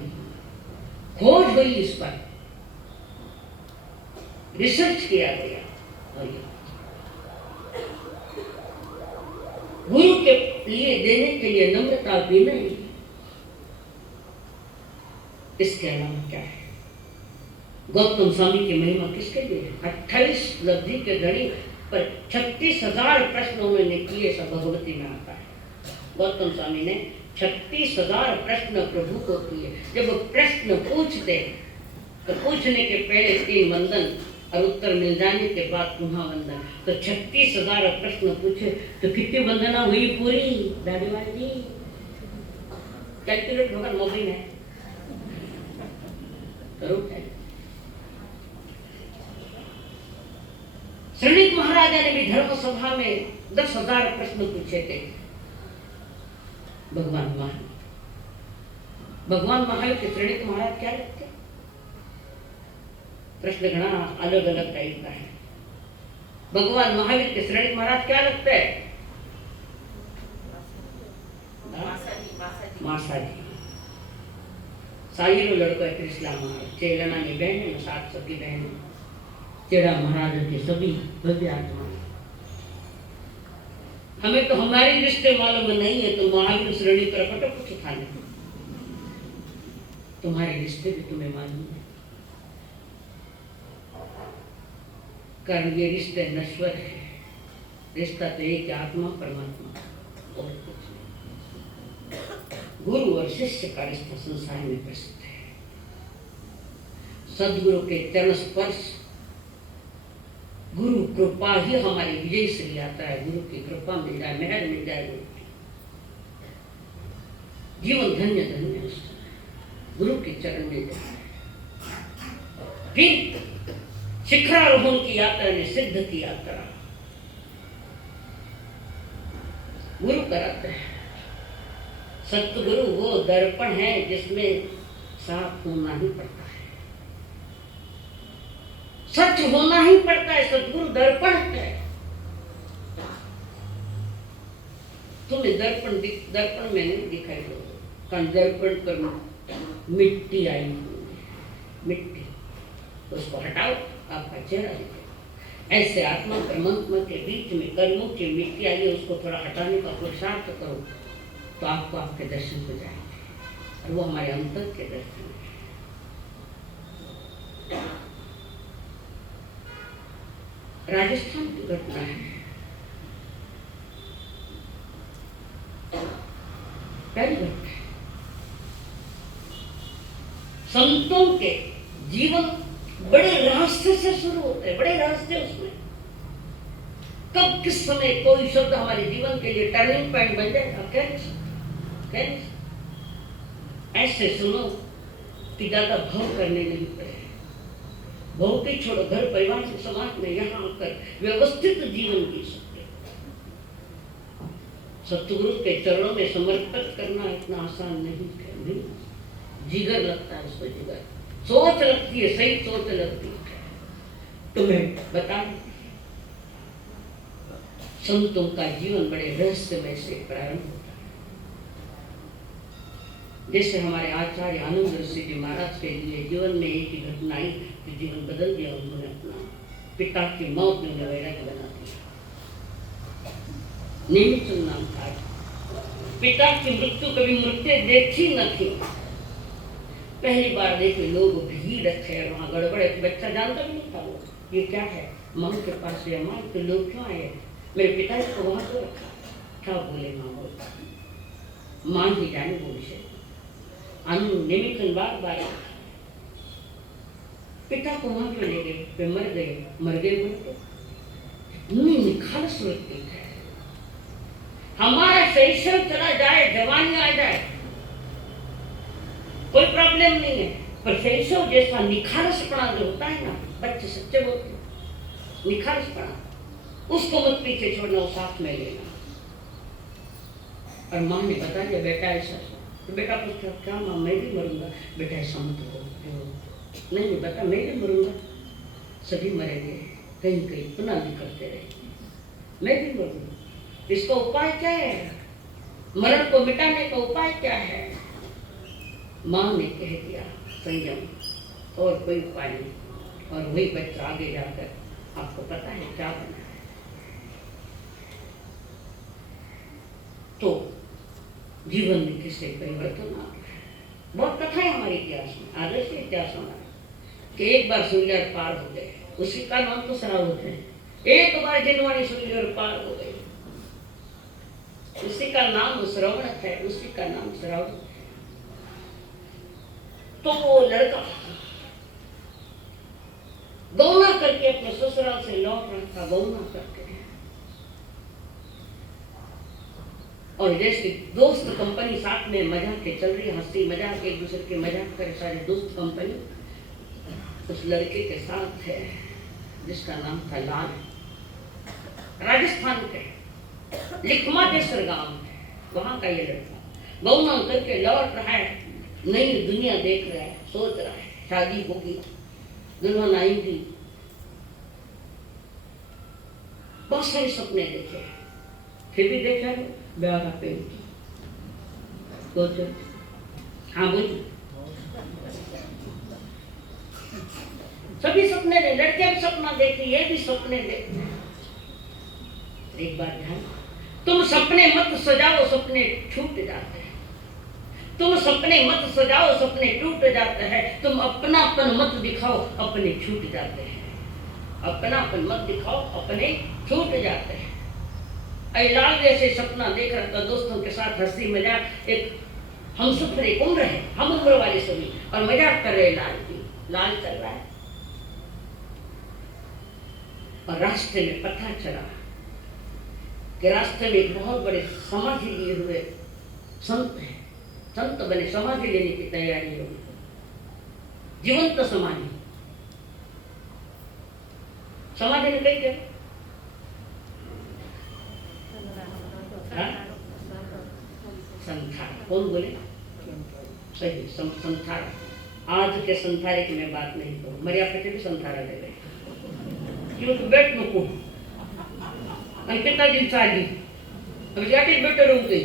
खोज हुई, इस पर रिसर्च किया गया, और गुरु के लिए देने के लिए नम्रता भी नहीं। इसके अलावा क्या है? गौतम स्वामी की महिमा किसके लिए है? 28 लब्धि के धड़ी पर 36,000 प्रश्न उन्होंने किए, सब भगवती में आता है। गौतम स्वामी ने 36,000 प्रश्न प्रभु को किए। जब वो प्रश्न पूछते तो पूछने के पहले 3 वंदन और उत्तर मिल जाने के बाद पुनः वंदन। तो 36,000 प्रश्न पूछे तो कितनी वंदना हुई पूरी? दादीवाल जी कैलकुलेट होगा मोबाइल है, करो। श्रीनिक महाराजा ने भी धर्म सभा में 10,000 प्रश्न पूछे थे भगवान महावीर। भगवान महावीर के श्रीनिक महाराज क्या लगते? प्रश्न घना अलग अलग टाइप का है। भगवान महावीर के श्रीनिक महाराज क्या लगते हैं? मासा जी। साईरो लड़का है कृष्णा महाराज, चेलना की बहन है, 7 सखी बहन है, चेड़ा महाराज के सभी भव्य आत्मा। हमें तो हमारे रिश्ते मालूम नहीं है, तो महावीर श्रेणी प्रकटो कुछ खाने, तुम्हारे रिश्ते भी तुम्हें मालूम है, कारण ये रिश्ते नश्वर है। रिश्ता तो एक आत्मा परमात्मा, और कुछ नहीं। गुरु और शिष्य का रिश्ता संसार में प्रसिद्ध है। सदगुरु के चरण स्पर्श, गुरु कृपा ही हमारी विजय से ले आता है। गुरु की कृपा मिल जाए, मेहर मिल जाए, गुरु की जीवन धन्य धन्य गुरु के चरण मिल जाए। फिर शिखरारोहण की यात्रा ने सिद्ध की यात्रा गुरु कराते हैं। सतगुरु वो दर्पण है जिसमें साफ होना ही पड़ता है, सच होना ही पड़ता है। सतगुरु दर्पण है। तुम्हें दर्पण में नहीं दिखाई दो, कारण दर्पण पर मिट्टी आई हुई, मिट्टी उसको हटाओ, आपका चेहरा दिखे। ऐसे आत्मा परमात्मा के बीच में कर्मों की मिट्टी आई है, उसको थोड़ा हटाने का पुरुषार्थ करो तो आपको आपके दर्शन हो जाएंगे, और वो हमारे अंतर के दर्शन है। राजस्थान की घटना है। पहली घटना है, संतों के जीवन बड़े रहस्य से शुरू होते हैं, बड़े रहस्य उसमें। कब किस समय कोई शब्द हमारे जीवन के लिए टर्निंग पॉइंट बन जाएगा, कैसे ऐसे सुनो कि ज्यादा भव करने नहीं पड़े। भव के छोड़ो, घर परिवार से समाज में यहाँ आकर व्यवस्थित जीवन जी सकते। सतगुरु के चरणों में समर्पित करना इतना आसान नहीं है। जिगर लगता है उसको, जिगर सोच लगती है, सही सोच लगती है। तुम्हें बता, संतों का जीवन बड़े रहस्यमय से प्रारंभ होता है। जैसे हमारे आचार्य आनंद ऋषि जी महाराज के लिए जीवन में एक ही घटना आई कि जीवन बदल दिया। उन्होंने अपना पिता की मौत में वैराग्य बना दिया। निमित्त नाम था। पिता की मृत्यु कभी मृत्यु देखी न थी, पहली बार देखे लोग भीड़ रखे, वहाँ गड़बड़ है। बच्चा जानता भी नहीं था वो ये क्या है। माँ के पास गया, माँ तो लोग क्यों आए, मेरे पिताजी को वहाँ क्यों रखा। क्या बोले माँ बोलता, माँ ही जाने वो विषय। निमिकन बार बार पिता को वहाँ क्यों ले गए, वे मर गए बोलते। निखालस व्यक्ति है। हमारा शैशव चला जाए, जवानी आ जाए, कोई प्रॉब्लम नहीं है, पर शैशव जैसा निखालसपना जो होता है ना, बच्चे सच्चे बोलते हैं, निखालसपना उसको मत पीछे छोड़ना, वो साथ में लेना। और माँ ने बता दिया बेटा ऐसा, तो बेटा पूछता क्या माँ मैं भी मरूंगा। बेटा ऐसा मत हो, नहीं बता मैं भी मरूंगा, सभी मरेंगे, कहीं कहीं पुनः निकलते रहेंगे, मैं भी मरूंगा। इसका उपाय क्या है, मरण को मिटाने का उपाय क्या है। माँ ने कह दिया संयम, और कोई उपाय नहीं। और वही बच्चा आगे जाकर आपको पता है क्या बना है। तो जीवन में किससे परिवर्तन आ गया। बहुत कथा है हमारे इतिहास में, आदर्श इतिहास हमारा, कि एक बार सूर्य पार हो गए, उसी का नाम तो श्रावण है। एक बार जिनवाणी सूर्य पार हो गए, उसी का नाम श्रवण है, उसी का नाम श्रावण। तो वो लड़का गौना करके अपने ससुराल से लौट रहा था, गौना करके। और जैसे दोस्त कंपनी साथ में मजाक के चल रही, हंसी मजाक एक दूसरे के मजाक करे सारे दोस्त कंपनी, उस लड़के के साथ है जिसका नाम था लाल, राजस्थान के लिखमादेश्वर गांव है, वहां का ये लड़का गौना करके लौट रहा है, नई दुनिया देख रहा है, सोच रहा है शादी होगी, दुल्हन आएगी, बहुत सारे सपने देखे, फिर भी देखा ब्याह पे। हाँ बोल, सभी सपने ने, लड़कियां भी सपना देखती, ये भी सपने देखते। एक बार ध्यान, तुम सपने मत सजाओ, सपने छूट जाते हैं। तुम सपने मत सजाओ, सपने टूट जाते हैं। तुम अपनापन मत दिखाओ, अपने छूट जाते हैं। अपनापन मत दिखाओ, अपने छूट जाते हैं। लाल जैसे सपना देख रहा था, दोस्तों के साथ हंसी मजाक, एक हम सफर एक उम्र है, हम उम्र वाले सभी, और मजाक कर रहे लाल की। लाल चल रहा है और रास्ते में पता चला कि रास्ते में एक बहुत बड़े समाधि लिए हुए संत है, संत बने, समाधि लेने की तैयारी होगी, जीवंत समाधि। समाधि में कई क्या संथारा, कौन बोले सही, संथारा। आज के संथारे की मैं बात नहीं करूँ, मरिया पे भी संथारा ले गए, क्यों तो बैठ नको कितना दिन चाली, अब जाके बेटर हो गई,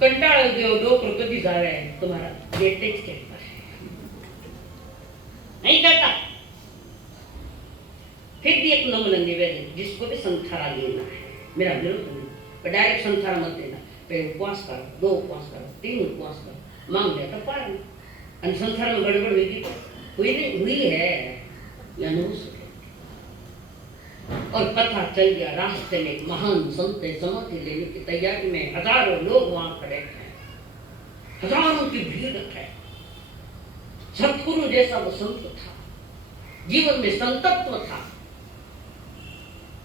कंटाळ गयो, डोकर कभी जा रहा है तुम्हारा, बेटे कहता है नहीं कहता। फिर भी एक नम्र निवेदन, जिसको भी संथारा लेना है, मेरा विरोध नहीं, पर डायरेक्ट संथारा मत लेना। पहले उपवास करो, 2 उपवास करो, 3 उपवास करो, मांग लिया तो पार नहीं। संसार में गड़बड़ हुई थी, हुई नहीं, हुई है या नहीं। और पता चल गया रास्ते में एक महान संत समाधि लेने की तैयारी में, हजारों लोग वहां खड़े हैं, हजारों की भीड़ है। सतगुरु जैसा वो संत था, जीवन में संतत्व था।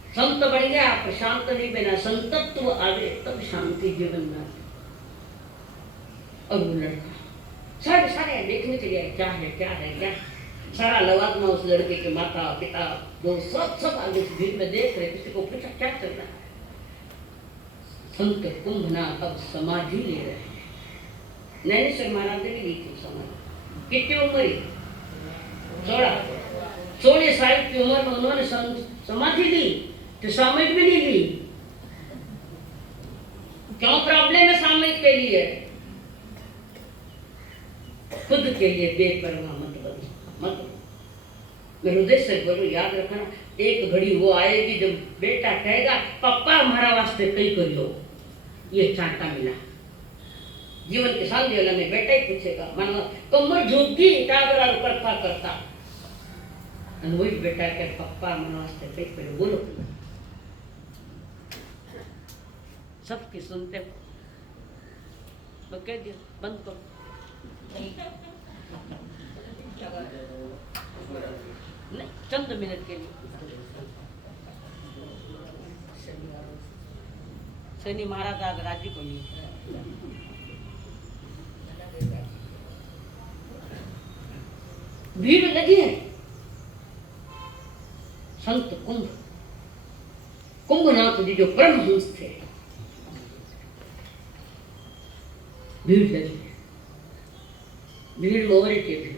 संत बन गया, प्रशांत नहीं बना, संतत्व आगे तब शांति जीवन में। और वो लड़का सारे देखने के लिए क्या है क्या है क्या है, सारा लवादमा उस लड़के के माता पिता दोस्त सब आगे भीड़ में देख रहे, किसी को पूछा क्या चल रहा है। संत कुंभनाथ अब समाधि ले रहे हैं। नैनेश्वर महाराज ने ली थी समाधि, कितनी उम्र, 16 साल की उम्र में उन्होंने समाधि ली, तो सामयिक भी नहीं ली। क्यों प्रॉब्लम है सामयिक के लिए, खुद के लिए बेपरवाह मत बनो, मत। मैं हृदय से बोलूं, याद रखना, एक घड़ी वो आएगी जब बेटा कहेगा पापा हमारा वास्ते कई करियो, ये चांटा मिला, जीवन के साल दिया ने बेटा ही पूछेगा मानो कमर झुकी टागरा करता करता वही बेटा के पप्पा मनो वास्ते कई पे बोलो सबकी सुनते कह दिया बंद करो नहीं चंद मिनट के लिए शनि महाराज आज राजी को नहीं भीड़ लगी है संत कुंभनाथ जी जो परमहंस थे भीड़ लगी है भीड़ में और के भीड़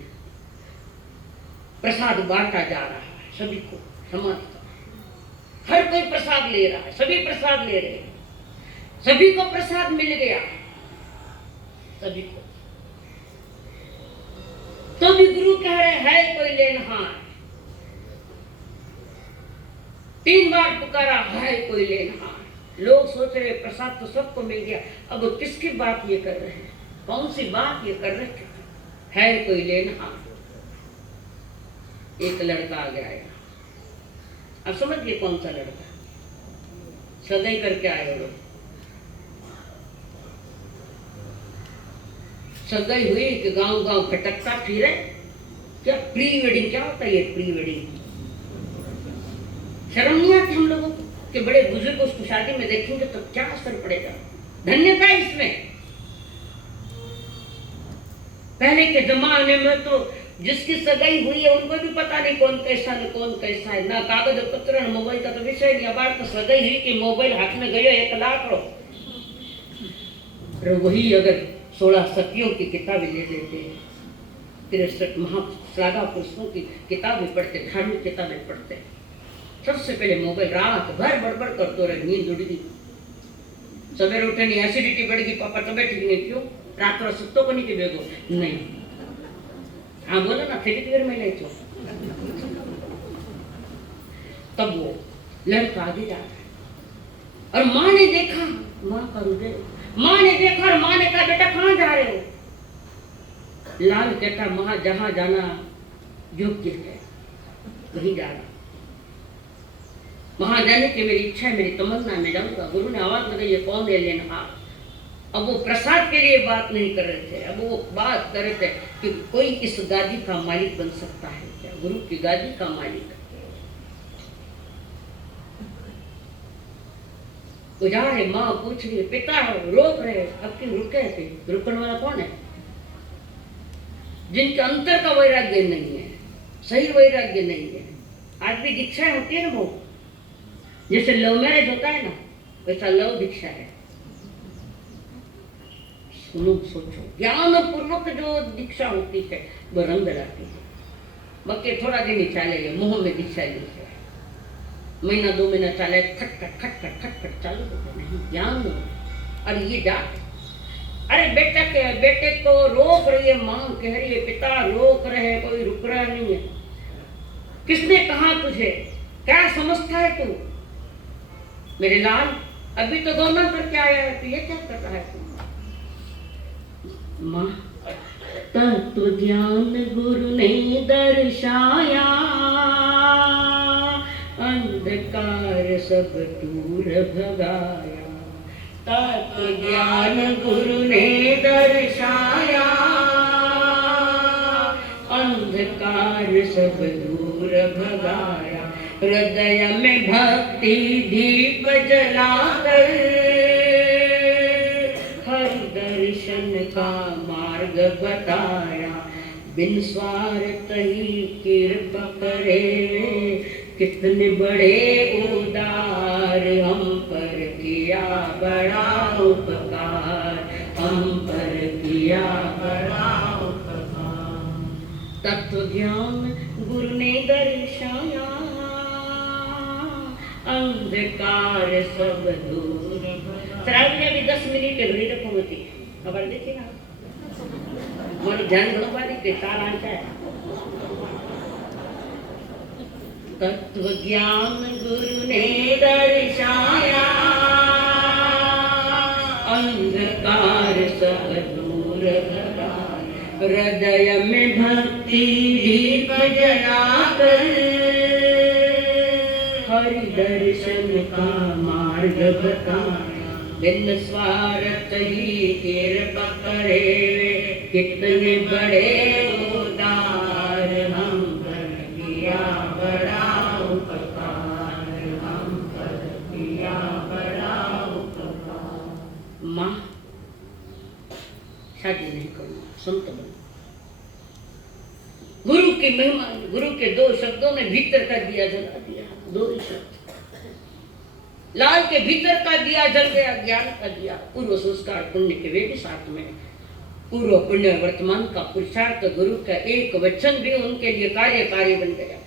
प्रसाद बांटा जा रहा है सभी को समाज का हर कोई प्रसाद ले रहा है सभी प्रसाद ले रहे हैं सभी को प्रसाद मिल गया सभी को तो भी गुरु कह रहे है कोई लेनहार 3 बार पुकारा है कोई लेनहार लोग सोच रहे प्रसाद तो सबको मिल गया अब किसकी बात ये कर रहे हैं कौन सी बात ये कर रहे है कोई लेनहार एक लड़का आ गया अब समझिए कौन सा लड़का सगाई करके आए लोग सगाई हुई कि गांव गांव भटकता फिरे क्या प्री वेडिंग क्या होता है ये प्री वेडिंग शर्म नहीं आती हम लोगों को कि बड़े बुजुर्ग उसको शादी में देखेंगे तो क्या असर पड़ेगा धन्यता इसमें पहले के जमाने में तो जिसकी सगाई हुई है उनको भी पता नहीं कौन कैसा है ना कागज पत्र न मोबाइल का तो विषय नहीं अब तो सगाई हुई कि मोबाइल हाथ में गयो 1 लाख रो वही अगर 16 सतियों की किताबें ले लेते 63 महाश्लाघा पुरुषों की किताबें पढ़ते धार्मिक किताबें पढ़ते सबसे पहले मोबाइल रात भर बड़बड़ करते रहे नींद उड़ गई सवेरे उठे नहीं एसिडिटी बढ़ गई पापा तबियत ठीक नहीं क्यों रात रो सुतो को नहीं कि बेगो नहीं हाँ बोलो ना थेरी देर में ले चो तब वो लड़का आगे जा रहा है और माँ ने देखा माँ का हृदय माँ ने देखा और माँ ने कहा बेटा कहाँ जा रहे हो लाल कहता माँ जहाँ जाना योग्य है वहीं जाना वहां जाने की मेरी इच्छा है मेरी तमन्ना में जाऊंगा गुरु ने आवाज लगाई ये कौन है लेना अब वो प्रसाद के लिए बात नहीं कर रहे थे अब वो बात कर रहे थे कि कोई इस गादी का मालिक बन सकता है क्या गुरु की गादी का मालिक वो जा रहे माँ पूछ रही है पिता रोक रहे अब क्यों रुके थे रुकने वाला कौन है जिनके अंतर का वैराग्य नहीं है सही वैराग्य नहीं है आज भी दीक्षा होती है ना वो जैसे लव मैरिज होता है ना वैसा लव दीक्षा है सुनो सोचो ज्ञान पूर्वक जो दीक्षा होती है वो रंग लाती है बाकी थोड़ा दिन ही चलेगा मुंह में दीक्षा ली है महीना 2 महीना चले खटखट चालू होते नहीं ज्ञान और ये डांट अरे बेटे को रोक रही है मां कह रही है पिता रोक रहे कोई रुक रहा नहीं है किसने कहा तुझे क्या समझता है तू मेरे लाल अभी तो दोनों करके आया है तो ये क्या कर रहा है तू माँ तत्व ज्ञान गुरु ने दर्शाया अंधकार सब दूर भगाया तत्व ज्ञान गुरु ने दर्शाया अंधकार सब दूर भगाया हृदय में भक्ति दीप जलाकर हर दर्शन का मार्ग बताया बिन स्वार्थ ही कृपा करे कितने बड़े उदार हम पर किया बड़ा उपकार हम पर किया बड़ा उपकार तत्व ज्ञान गुरु ने दर्शाया अंधकार सब दूर शराब ने भी 10 मिनट घड़ी रखो होती खबर देखी ना मन ध्यान घणो बारी के तार आंचा है तत्व ज्ञान गुरु ने दर्शाया अंधकार सब दूर कराए, हृदय में भक्ति दीप जलाकर हरि दर्शन का मार्ग बताया। बिन स्वार्थ ही कृपा करे, कितने बड़े उदार हम पर किया बड़ा उपकार, हम पर किया बड़ा उपकार। माँ शादी नहीं करूँगा, संत बनो। गुरु की महिमा, गुरु के दो शब्दों ने भीतर का दिया जला दिया। दो ही शब्द, लाल के भीतर का दिया जल गया, ज्ञान का दिया। पूर्व संस्कार पुण्य के वे भी साथ में, पूर्व पुण्य वर्तमान का पुरुषार्थ गुरु का एक वचन भी उनके लिए कार्यकारी बन गया।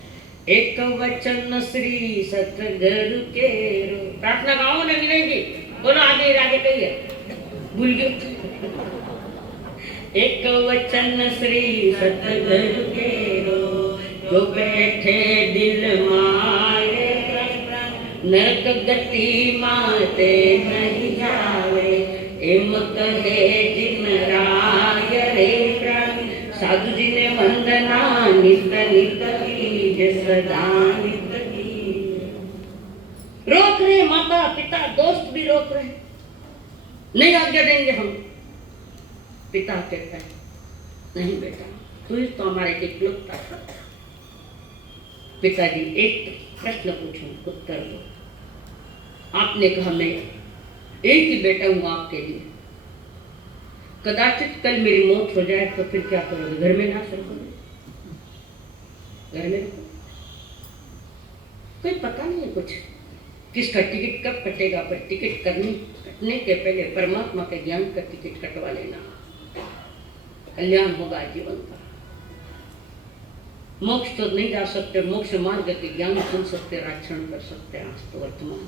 एक वचन श्री सतगुरु के रो। प्रार्थना गाओ ना विनय जी, बोलो आगे आगे कहिए, भूल गए। एक वचन श्री सतगुरु के रो, जो बैठे दिल मारे, नरक गति माते नहीं जावे, एम कहे जिन राय रे प्राण। साधु जी ने वंदना नित नित कीजे, सदा नित कीजे। रोक रहे माता पिता दोस्त भी रोक रहे, नहीं आज्ञा देंगे हम। पिता कहता है नहीं बेटा, तू ही तो हमारे इकलौता था। पिताजी एक प्रश्न पूछूं, उत्तर दो। आपने कहा मैं एक ही बेटा हूं आपके लिए, कदाचित कल मेरी मौत हो जाए तो फिर क्या करोगे? घर में नाश रखोगे? घर में रखो, कोई पता नहीं है कुछ किसका टिकट कब कटेगा, पर टिकट कटने के पहले परमात्मा के ज्ञान का टिकट कटवा लेना, कल्याण होगा जीवन का। मोक्ष तो नहीं जा सकते, मोक्ष मार्ग के ज्ञान सुन सकते, राक्षण कर सकते। आज तो वर्तमान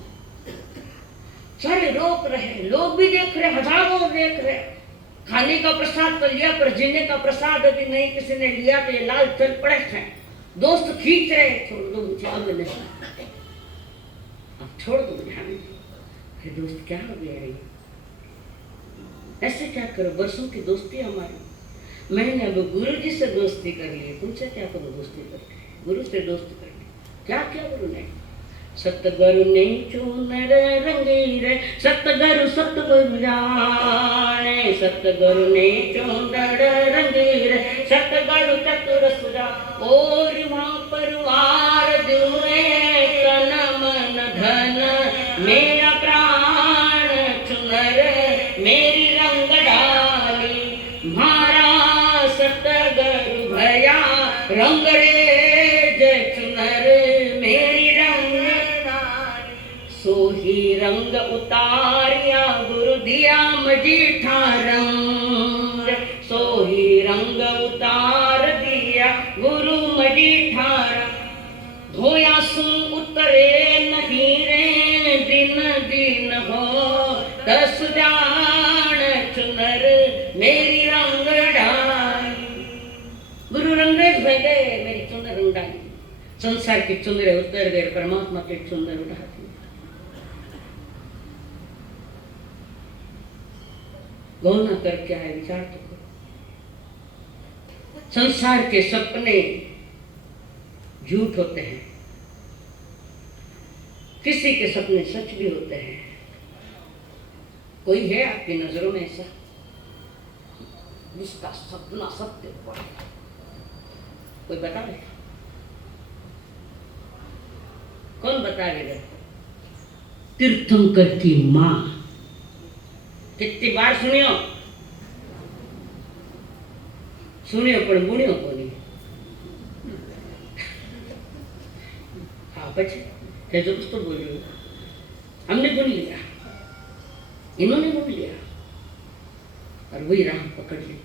सारे रोक रहे, लोग भी देख रहे, हजारों देख रहे। खाने का प्रसाद तो लिया, पर जीने का प्रसाद अभी नहीं किसी ने लिया, तो ये लाल चल पड़े थे। दोस्त खींच रहे, छोड़ दो मुझे, अब नहीं, अब छोड़ दो मुझे। दोस्त क्या हो गया ये, ऐसे क्या करो? वर्षों की दोस्ती हमारी, मैंने अब गुरु जी से दोस्ती कर ली, तुमसे क्या करो दोस्ती करके? गुरु से दोस्ती कर ली, क्या क्या गुरु ने? सतगुरु ने चूनर रंगीरे, सतगुरु सतगुरु जाने, सतगुरु ने चूनर रंगीरे, सतगुरु चतुर सुजा। और वहाँ परिवार जुए, तन मन धन मेरा प्राण चुनर, मेरी रंग डाली मारा सतगुरु भया, रंग रे चुनर मेरी रंग डाली। सो ही रंग उतारिया गुरु दिया मजीठा रंग, सो ही रंग उतार दिया गुरु मजीठा रंग। धोया सुन उतरे नहीं रे, दिन दिन हो दस जान चुनर मेरी रंग डाली। गुरु रंगरेज बह गए, मेरी चुनर रंग डाली। संसार की चुनरे उतर गए, परमात्मा के चुनर उठा दी। गौना कर क्या है, विचार तो करो। संसार के सपने झूठ होते हैं, किसी के सपने सच भी होते हैं। कोई है आपकी नजरों में ऐसा जिसका सपना सत्य हुआ? कोई बता रहे? कौन बता रहे? तीर्थंकर की मां, कितनी बार सुनियो सुनियो, पर बुनियो को नहीं। हाँ बच्चे कैसे कुछ तो बोल रहे हो, हमने सुन लिया, इन्होंने बोल लिया, और वही राह पकड़ ली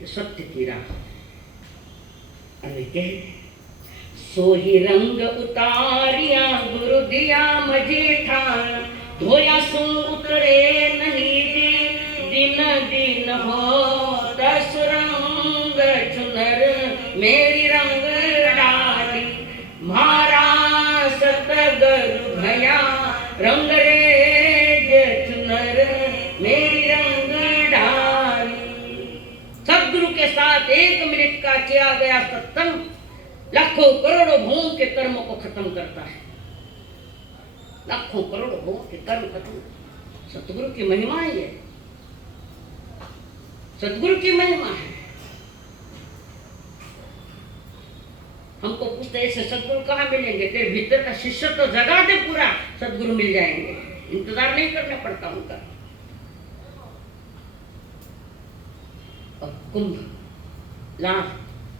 जो सत्य की राह। अरे कह सो ही रंग उतारिया गुरु दिया मजीठा, धोया सुन उतरे नहीं दिन दिन हो दस रंग चुनर मेरी रंग डाली। मारा सतगुरु भया रंग रे चुनर किया गया सत्संग लाखों करोड़ों भवों के कर्मों को खत्म करता है। लाखों करोड़ों भवों के कर्म खत्म। सतगुरु की महिमा ही है, सतगुरु की महिमा है। हमको पूछते ऐसे सतगुरु कहाँ मिलेंगे? तेरे भीतर का शिष्य तो जगा दे पूरा, सतगुरु मिल जाएंगे। इंतजार नहीं करना पड़ता उनका। और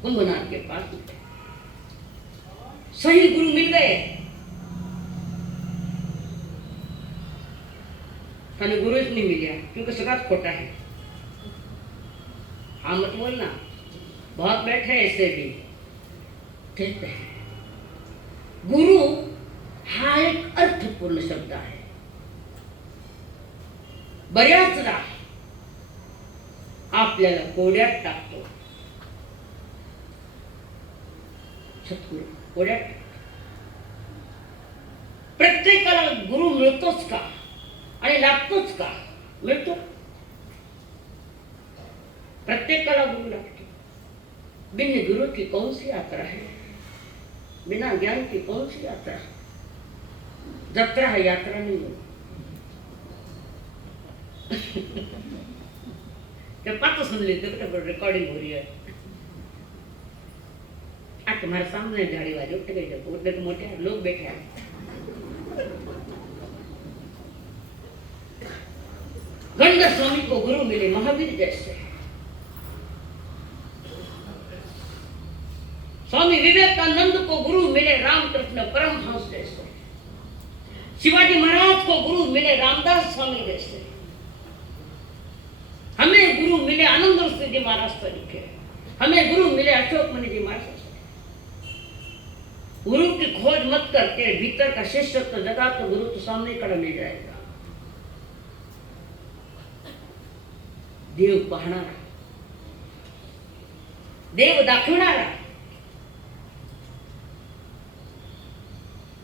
कुंभनाथ के पास सही गुरु मिल गए। थाने गुरु नहीं मिला क्योंकि सगात खोटा है। हाँ मत बोलना, बहुत बैठे ऐसे भी कहते हैं। गुरु हा एक अर्थपूर्ण शब्द आहे। बऱ्याचदा आपल्याला कोड्यात टाकतो सद्गुरू, कोड्यात टाकतो। प्रत्येकाला गुरु मिळतोच का आणि लागतोच का? मिळतो, प्रत्येकाला गुरु लागतो। बिन गुरु की कौन सी यात्रा है? बिना ज्ञान की कौन सी यात्रा है? यात्रा है, यात्रा नहीं है। जब बात सुन लेते तो रिकॉर्डिंग हो रही है। आज तुम्हारे सामने झाड़ी वाली उठ गई, जब उठने तो मोटे लोग बैठे हैं। गंगा स्वामी को गुरु मिले महावीर जैसे, स्वामी विवेकानंद को गुरु मिले रामकृष्ण परमहंस जैसे, शिवाजी महाराज को गुरु मिले रामदास स्वामी जैसे, हमें गुरु मिले आनंद जी महाराज तरीके, हमें गुरु मिले अशोक मणि जी महाराज। गुरु की खोज मत करके भीतर का शिष्य तो जगा तो गुरु तो सामने खड़ा मिल जाएगा। देव पाहणारा, देव दाखवणारा,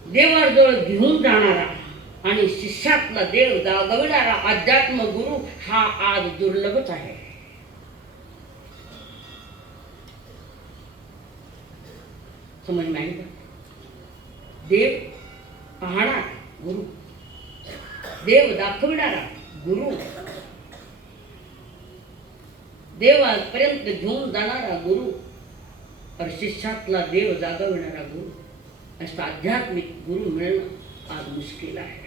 देवाजवळ घेऊन जाणारा आणि शिष्यातला देव दागविणारा अध्यात्म गुरु हा आज दुर्लभच आहे। समझ में आएगा? देव पाहणारा गुरु, देव दाखविणारा गुरु, देवापर्यंत घेऊन जाणारा गुरु और शिष्यातला देव जागविणारा गुरु, ऐसा आध्यात्मिक गुरु मिलना आज मुश्किल है।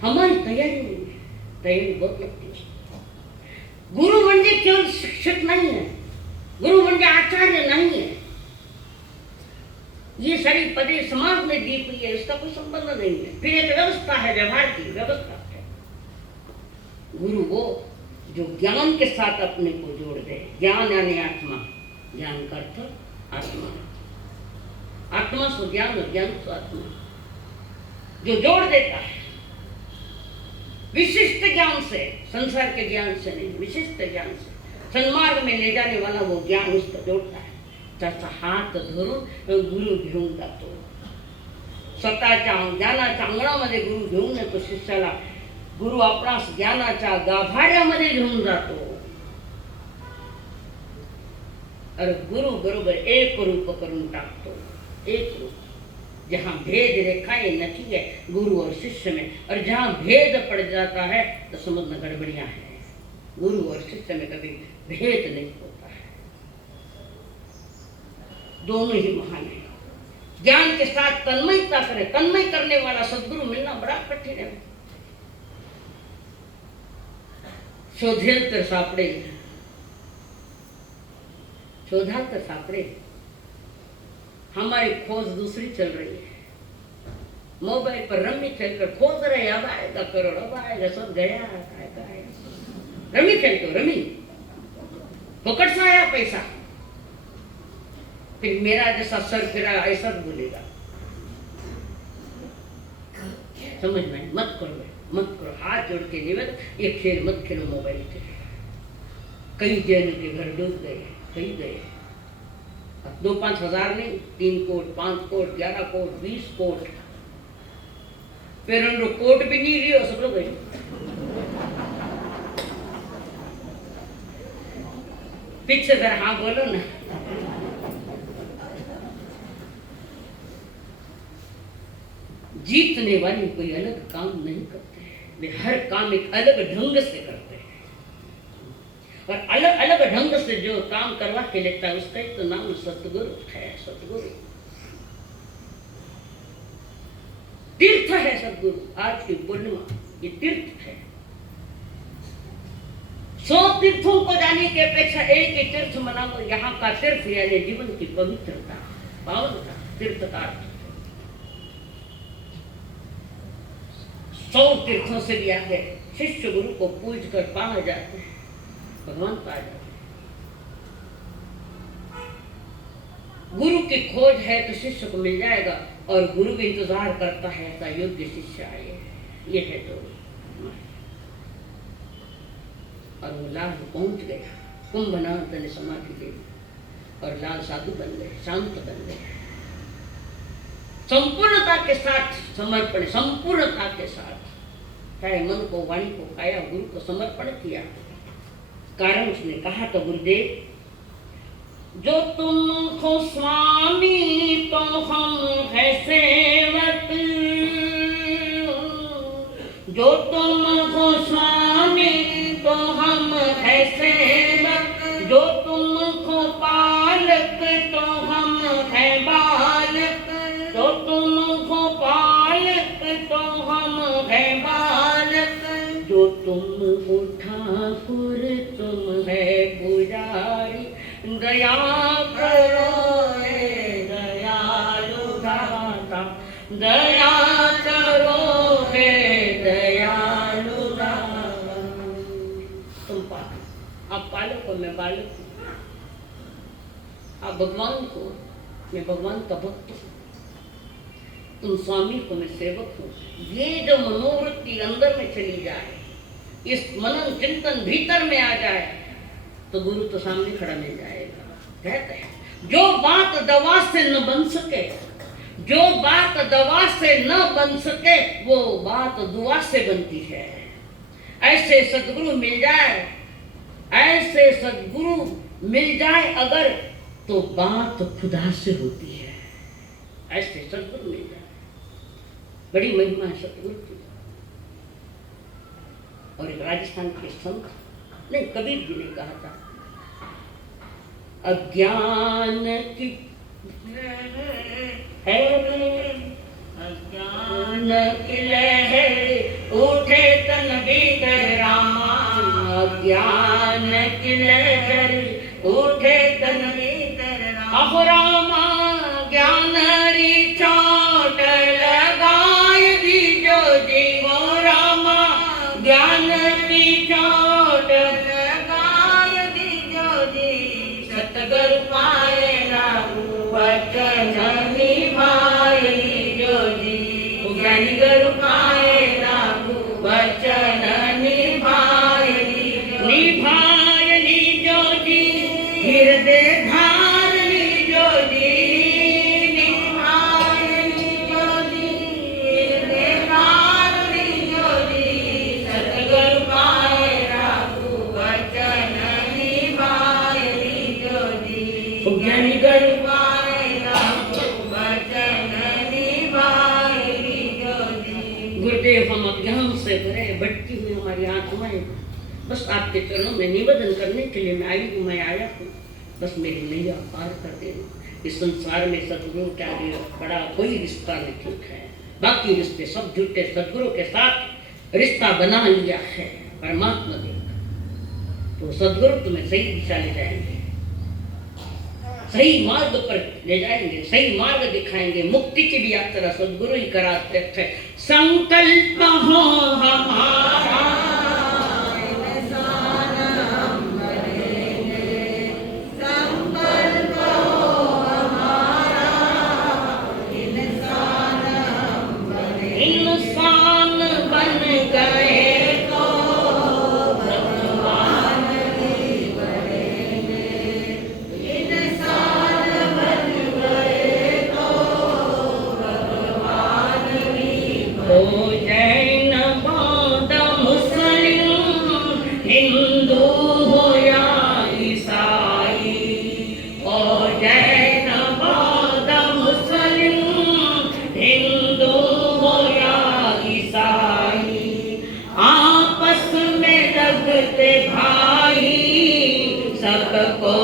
हमारी तैयारी नहीं है, तैयारी बहुत लगती है। गुरु म्हणजे केवल शिक्षक नहीं है, गुरु म्हणजे आचार्य नहीं है। ये सारी पदे समाज में दी हुई है, इसका कोई संबंध नहीं है। फिर एक व्यवस्था है, व्यवहार की व्यवस्था है। गुरु वो जो ज्ञान के साथ अपने को जोड़ दे। ज्ञान यानी आत्मा, ज्ञान का अर्थ आत्मा, आत्मा सो ज्ञान और ज्ञान सो आत्मा, जो जोड़ देता है विशिष्ट ज्ञान से, संसार के ज्ञान से नहीं, विशिष्ट ज्ञान से सन्मार्ग में ले जाने वाला वो ज्ञान उसको जोड़ता है। त्याचा हात धरून गुरु घेऊन जातो। स्वतःच्या ज्ञानाच्या अंगणामध्ये गुरु घेऊन येतो शिष्याला। गुरु आपणास ज्ञानाच्या गाभाऱ्यामध्ये घेऊन जातो। और गुरु बरोबर एक रूप करून टाकतो, एक रूप। जहाँ भेद रेखाएं नची है गुरु और शिष्य में, और जहाँ भेद पड़ जाता है तो समझना गड़बड़ियां हैं। गुरु और शिष्य में कभी भेद नहीं होता है, दोनों ही महान है। ज्ञान के साथ तन्मयता करे, तन्मय करने वाला सद्गुरु मिलना बड़ा कठिन है। शोधेल तर सापडे, शोधा तर सापडे। हमारी खोज दूसरी चल रही है। मोबाइल पर रम्मी खेलकर खोज रहे, अब आएगा करोड़, अब आएगा, सब गया, आएगा। रम्मी खेलते, रम्मी पकड़ से आया पैसा, फिर मेरा जैसा सर फिरा ऐसा बोलेगा। समझ में मत करो, मत करो। हाथ जोड़ के निवेदन, ये खेल मत खेलो मोबाइल से। कई जन के घर डूब गए, कई गए। 2-5 हजार नहीं, 3 कोट, 5 कोट, 11 कोट, 20 कोट। फिर उनको कोट भी नहीं लियो, सब लोग गए। पीछे जरा हाँ बोलो ना। जीतने वाले कोई अलग काम नहीं करते हैं, वे हर काम एक अलग ढंग से करते हैं, और अलग अलग ढंग से जो काम करवा के लेता है उसका एक तो नाम सतगुरु है। सतगुरु तीर्थ है। सतगुरु आज की पूर्णिमा ये तीर्थ है। 100 तीर्थों को जाने की अपेक्षा एक ही तीर्थ मना लो। यहाँ का तीर्थ यानी जीवन की पवित्रता, पावनता, तीर्थ का अर्थ। 100 तीर्थों से भी आगे शिष्य गुरु को पूज कर पा जाते हैं, भगवान पा जाते हैं। गुरु की खोज है तो शिष्य को मिल जाएगा, और गुरु भी इंतजार करता है ऐसा योग्य शिष्य आए। ये है तो, और वो लाल पहुंच गया। कुंभनाथ ने समाधि ले ली और लाल साधु बन गए, शांत बन गए। संपूर्णता के साथ समर्पण, संपूर्णता के साथ चाहे मन को, वाणी को, काया गुरु को समर्पण किया। कारण उसने कहा तो गुरुदेव जो तुम हो स्वामी तो हम है सेवक, जो तुम हो स्वामी तो हम है सेवक, जो तुम हो पालक तो हम है बालक, जो तुम हो पालक तो हम है बालक, जो तुम हो ठाकुर तुम है पुजारी, दया करो हे दयालु दाता, दया करो हे दयालु दाता। तुम पालक, आप पालक हो, मैं बालक हूँ। आप भगवान को, मैं भगवान का भक्त हूँ। तुम स्वामी को, मैं सेवक हूँ। ये जो मनोवृत्ति अंदर में चली जाए, इस मनन चिंतन भीतर में आ जाए, तो गुरु तो सामने खड़ा मिल जाएगा। कहते हैं जो बात दवा से न बन सके, जो बात दवा से न बन सके वो बात दुआ से बनती है। ऐसे सद्गुरु मिल जाए, ऐसे सद्गुरु मिल जाए अगर, तो बात खुदा से होती है। ऐसे सद्गुरु मिल जाए, बड़ी महिमा है सतगुरु की। और एक राजस्थान के संत नहीं, कबीर जी ने कहा था, अज्ञान की है, अज्ञान की लहर उठे तन भीतर रामा, अज्ञान की लहर उठे तन भीतर रामा, रामा ज्ञान री चोट लगाए दी जो जीवो रामा, ज्ञान री चोट लगाए दी जो जी, सतगुरु पाए लागू वचन निभाए जो जी, ज्ञानी गुरु पाए लागू वचन निभाए निभाए जो जी, हृदय धार जो जी, निभाए जो जी, हृदय धार जो जी, सतगुरु पाए लागू वचन निभाए जो जी, ज्ञानी गुरु पाए लागू वचन निभाए जो जी। गुरुदेव हम अज्ञान से भरे भटकी हुई हमारी आत्माएं बस आपके चरणों में निवेदन करने के लिए मैं आई हूँ, मैं आया हूँ। बस मेरी नैया पार कर देना। इस संसार में सतगुरु क्या बड़ा कोई रिश्ता नहीं है, बाकी रिश्ते सब झूठे। सतगुरु के साथ रिश्ता बना लिया है परमात्मा देव, तो सतगुरु तुम्हें सही दिशा ले जाएंगे, सही मार्ग पर ले जाएंगे, सही मार्ग दिखाएंगे। मुक्ति की भी यात्रा सदगुरु ही कराते थे। संकल्प हो हमारा इंसान बन गए तो भगवान भी बनेंगे, इंसान बन गए तो भगवान भी बनेंगे। हो जय न भक्त भाई सबको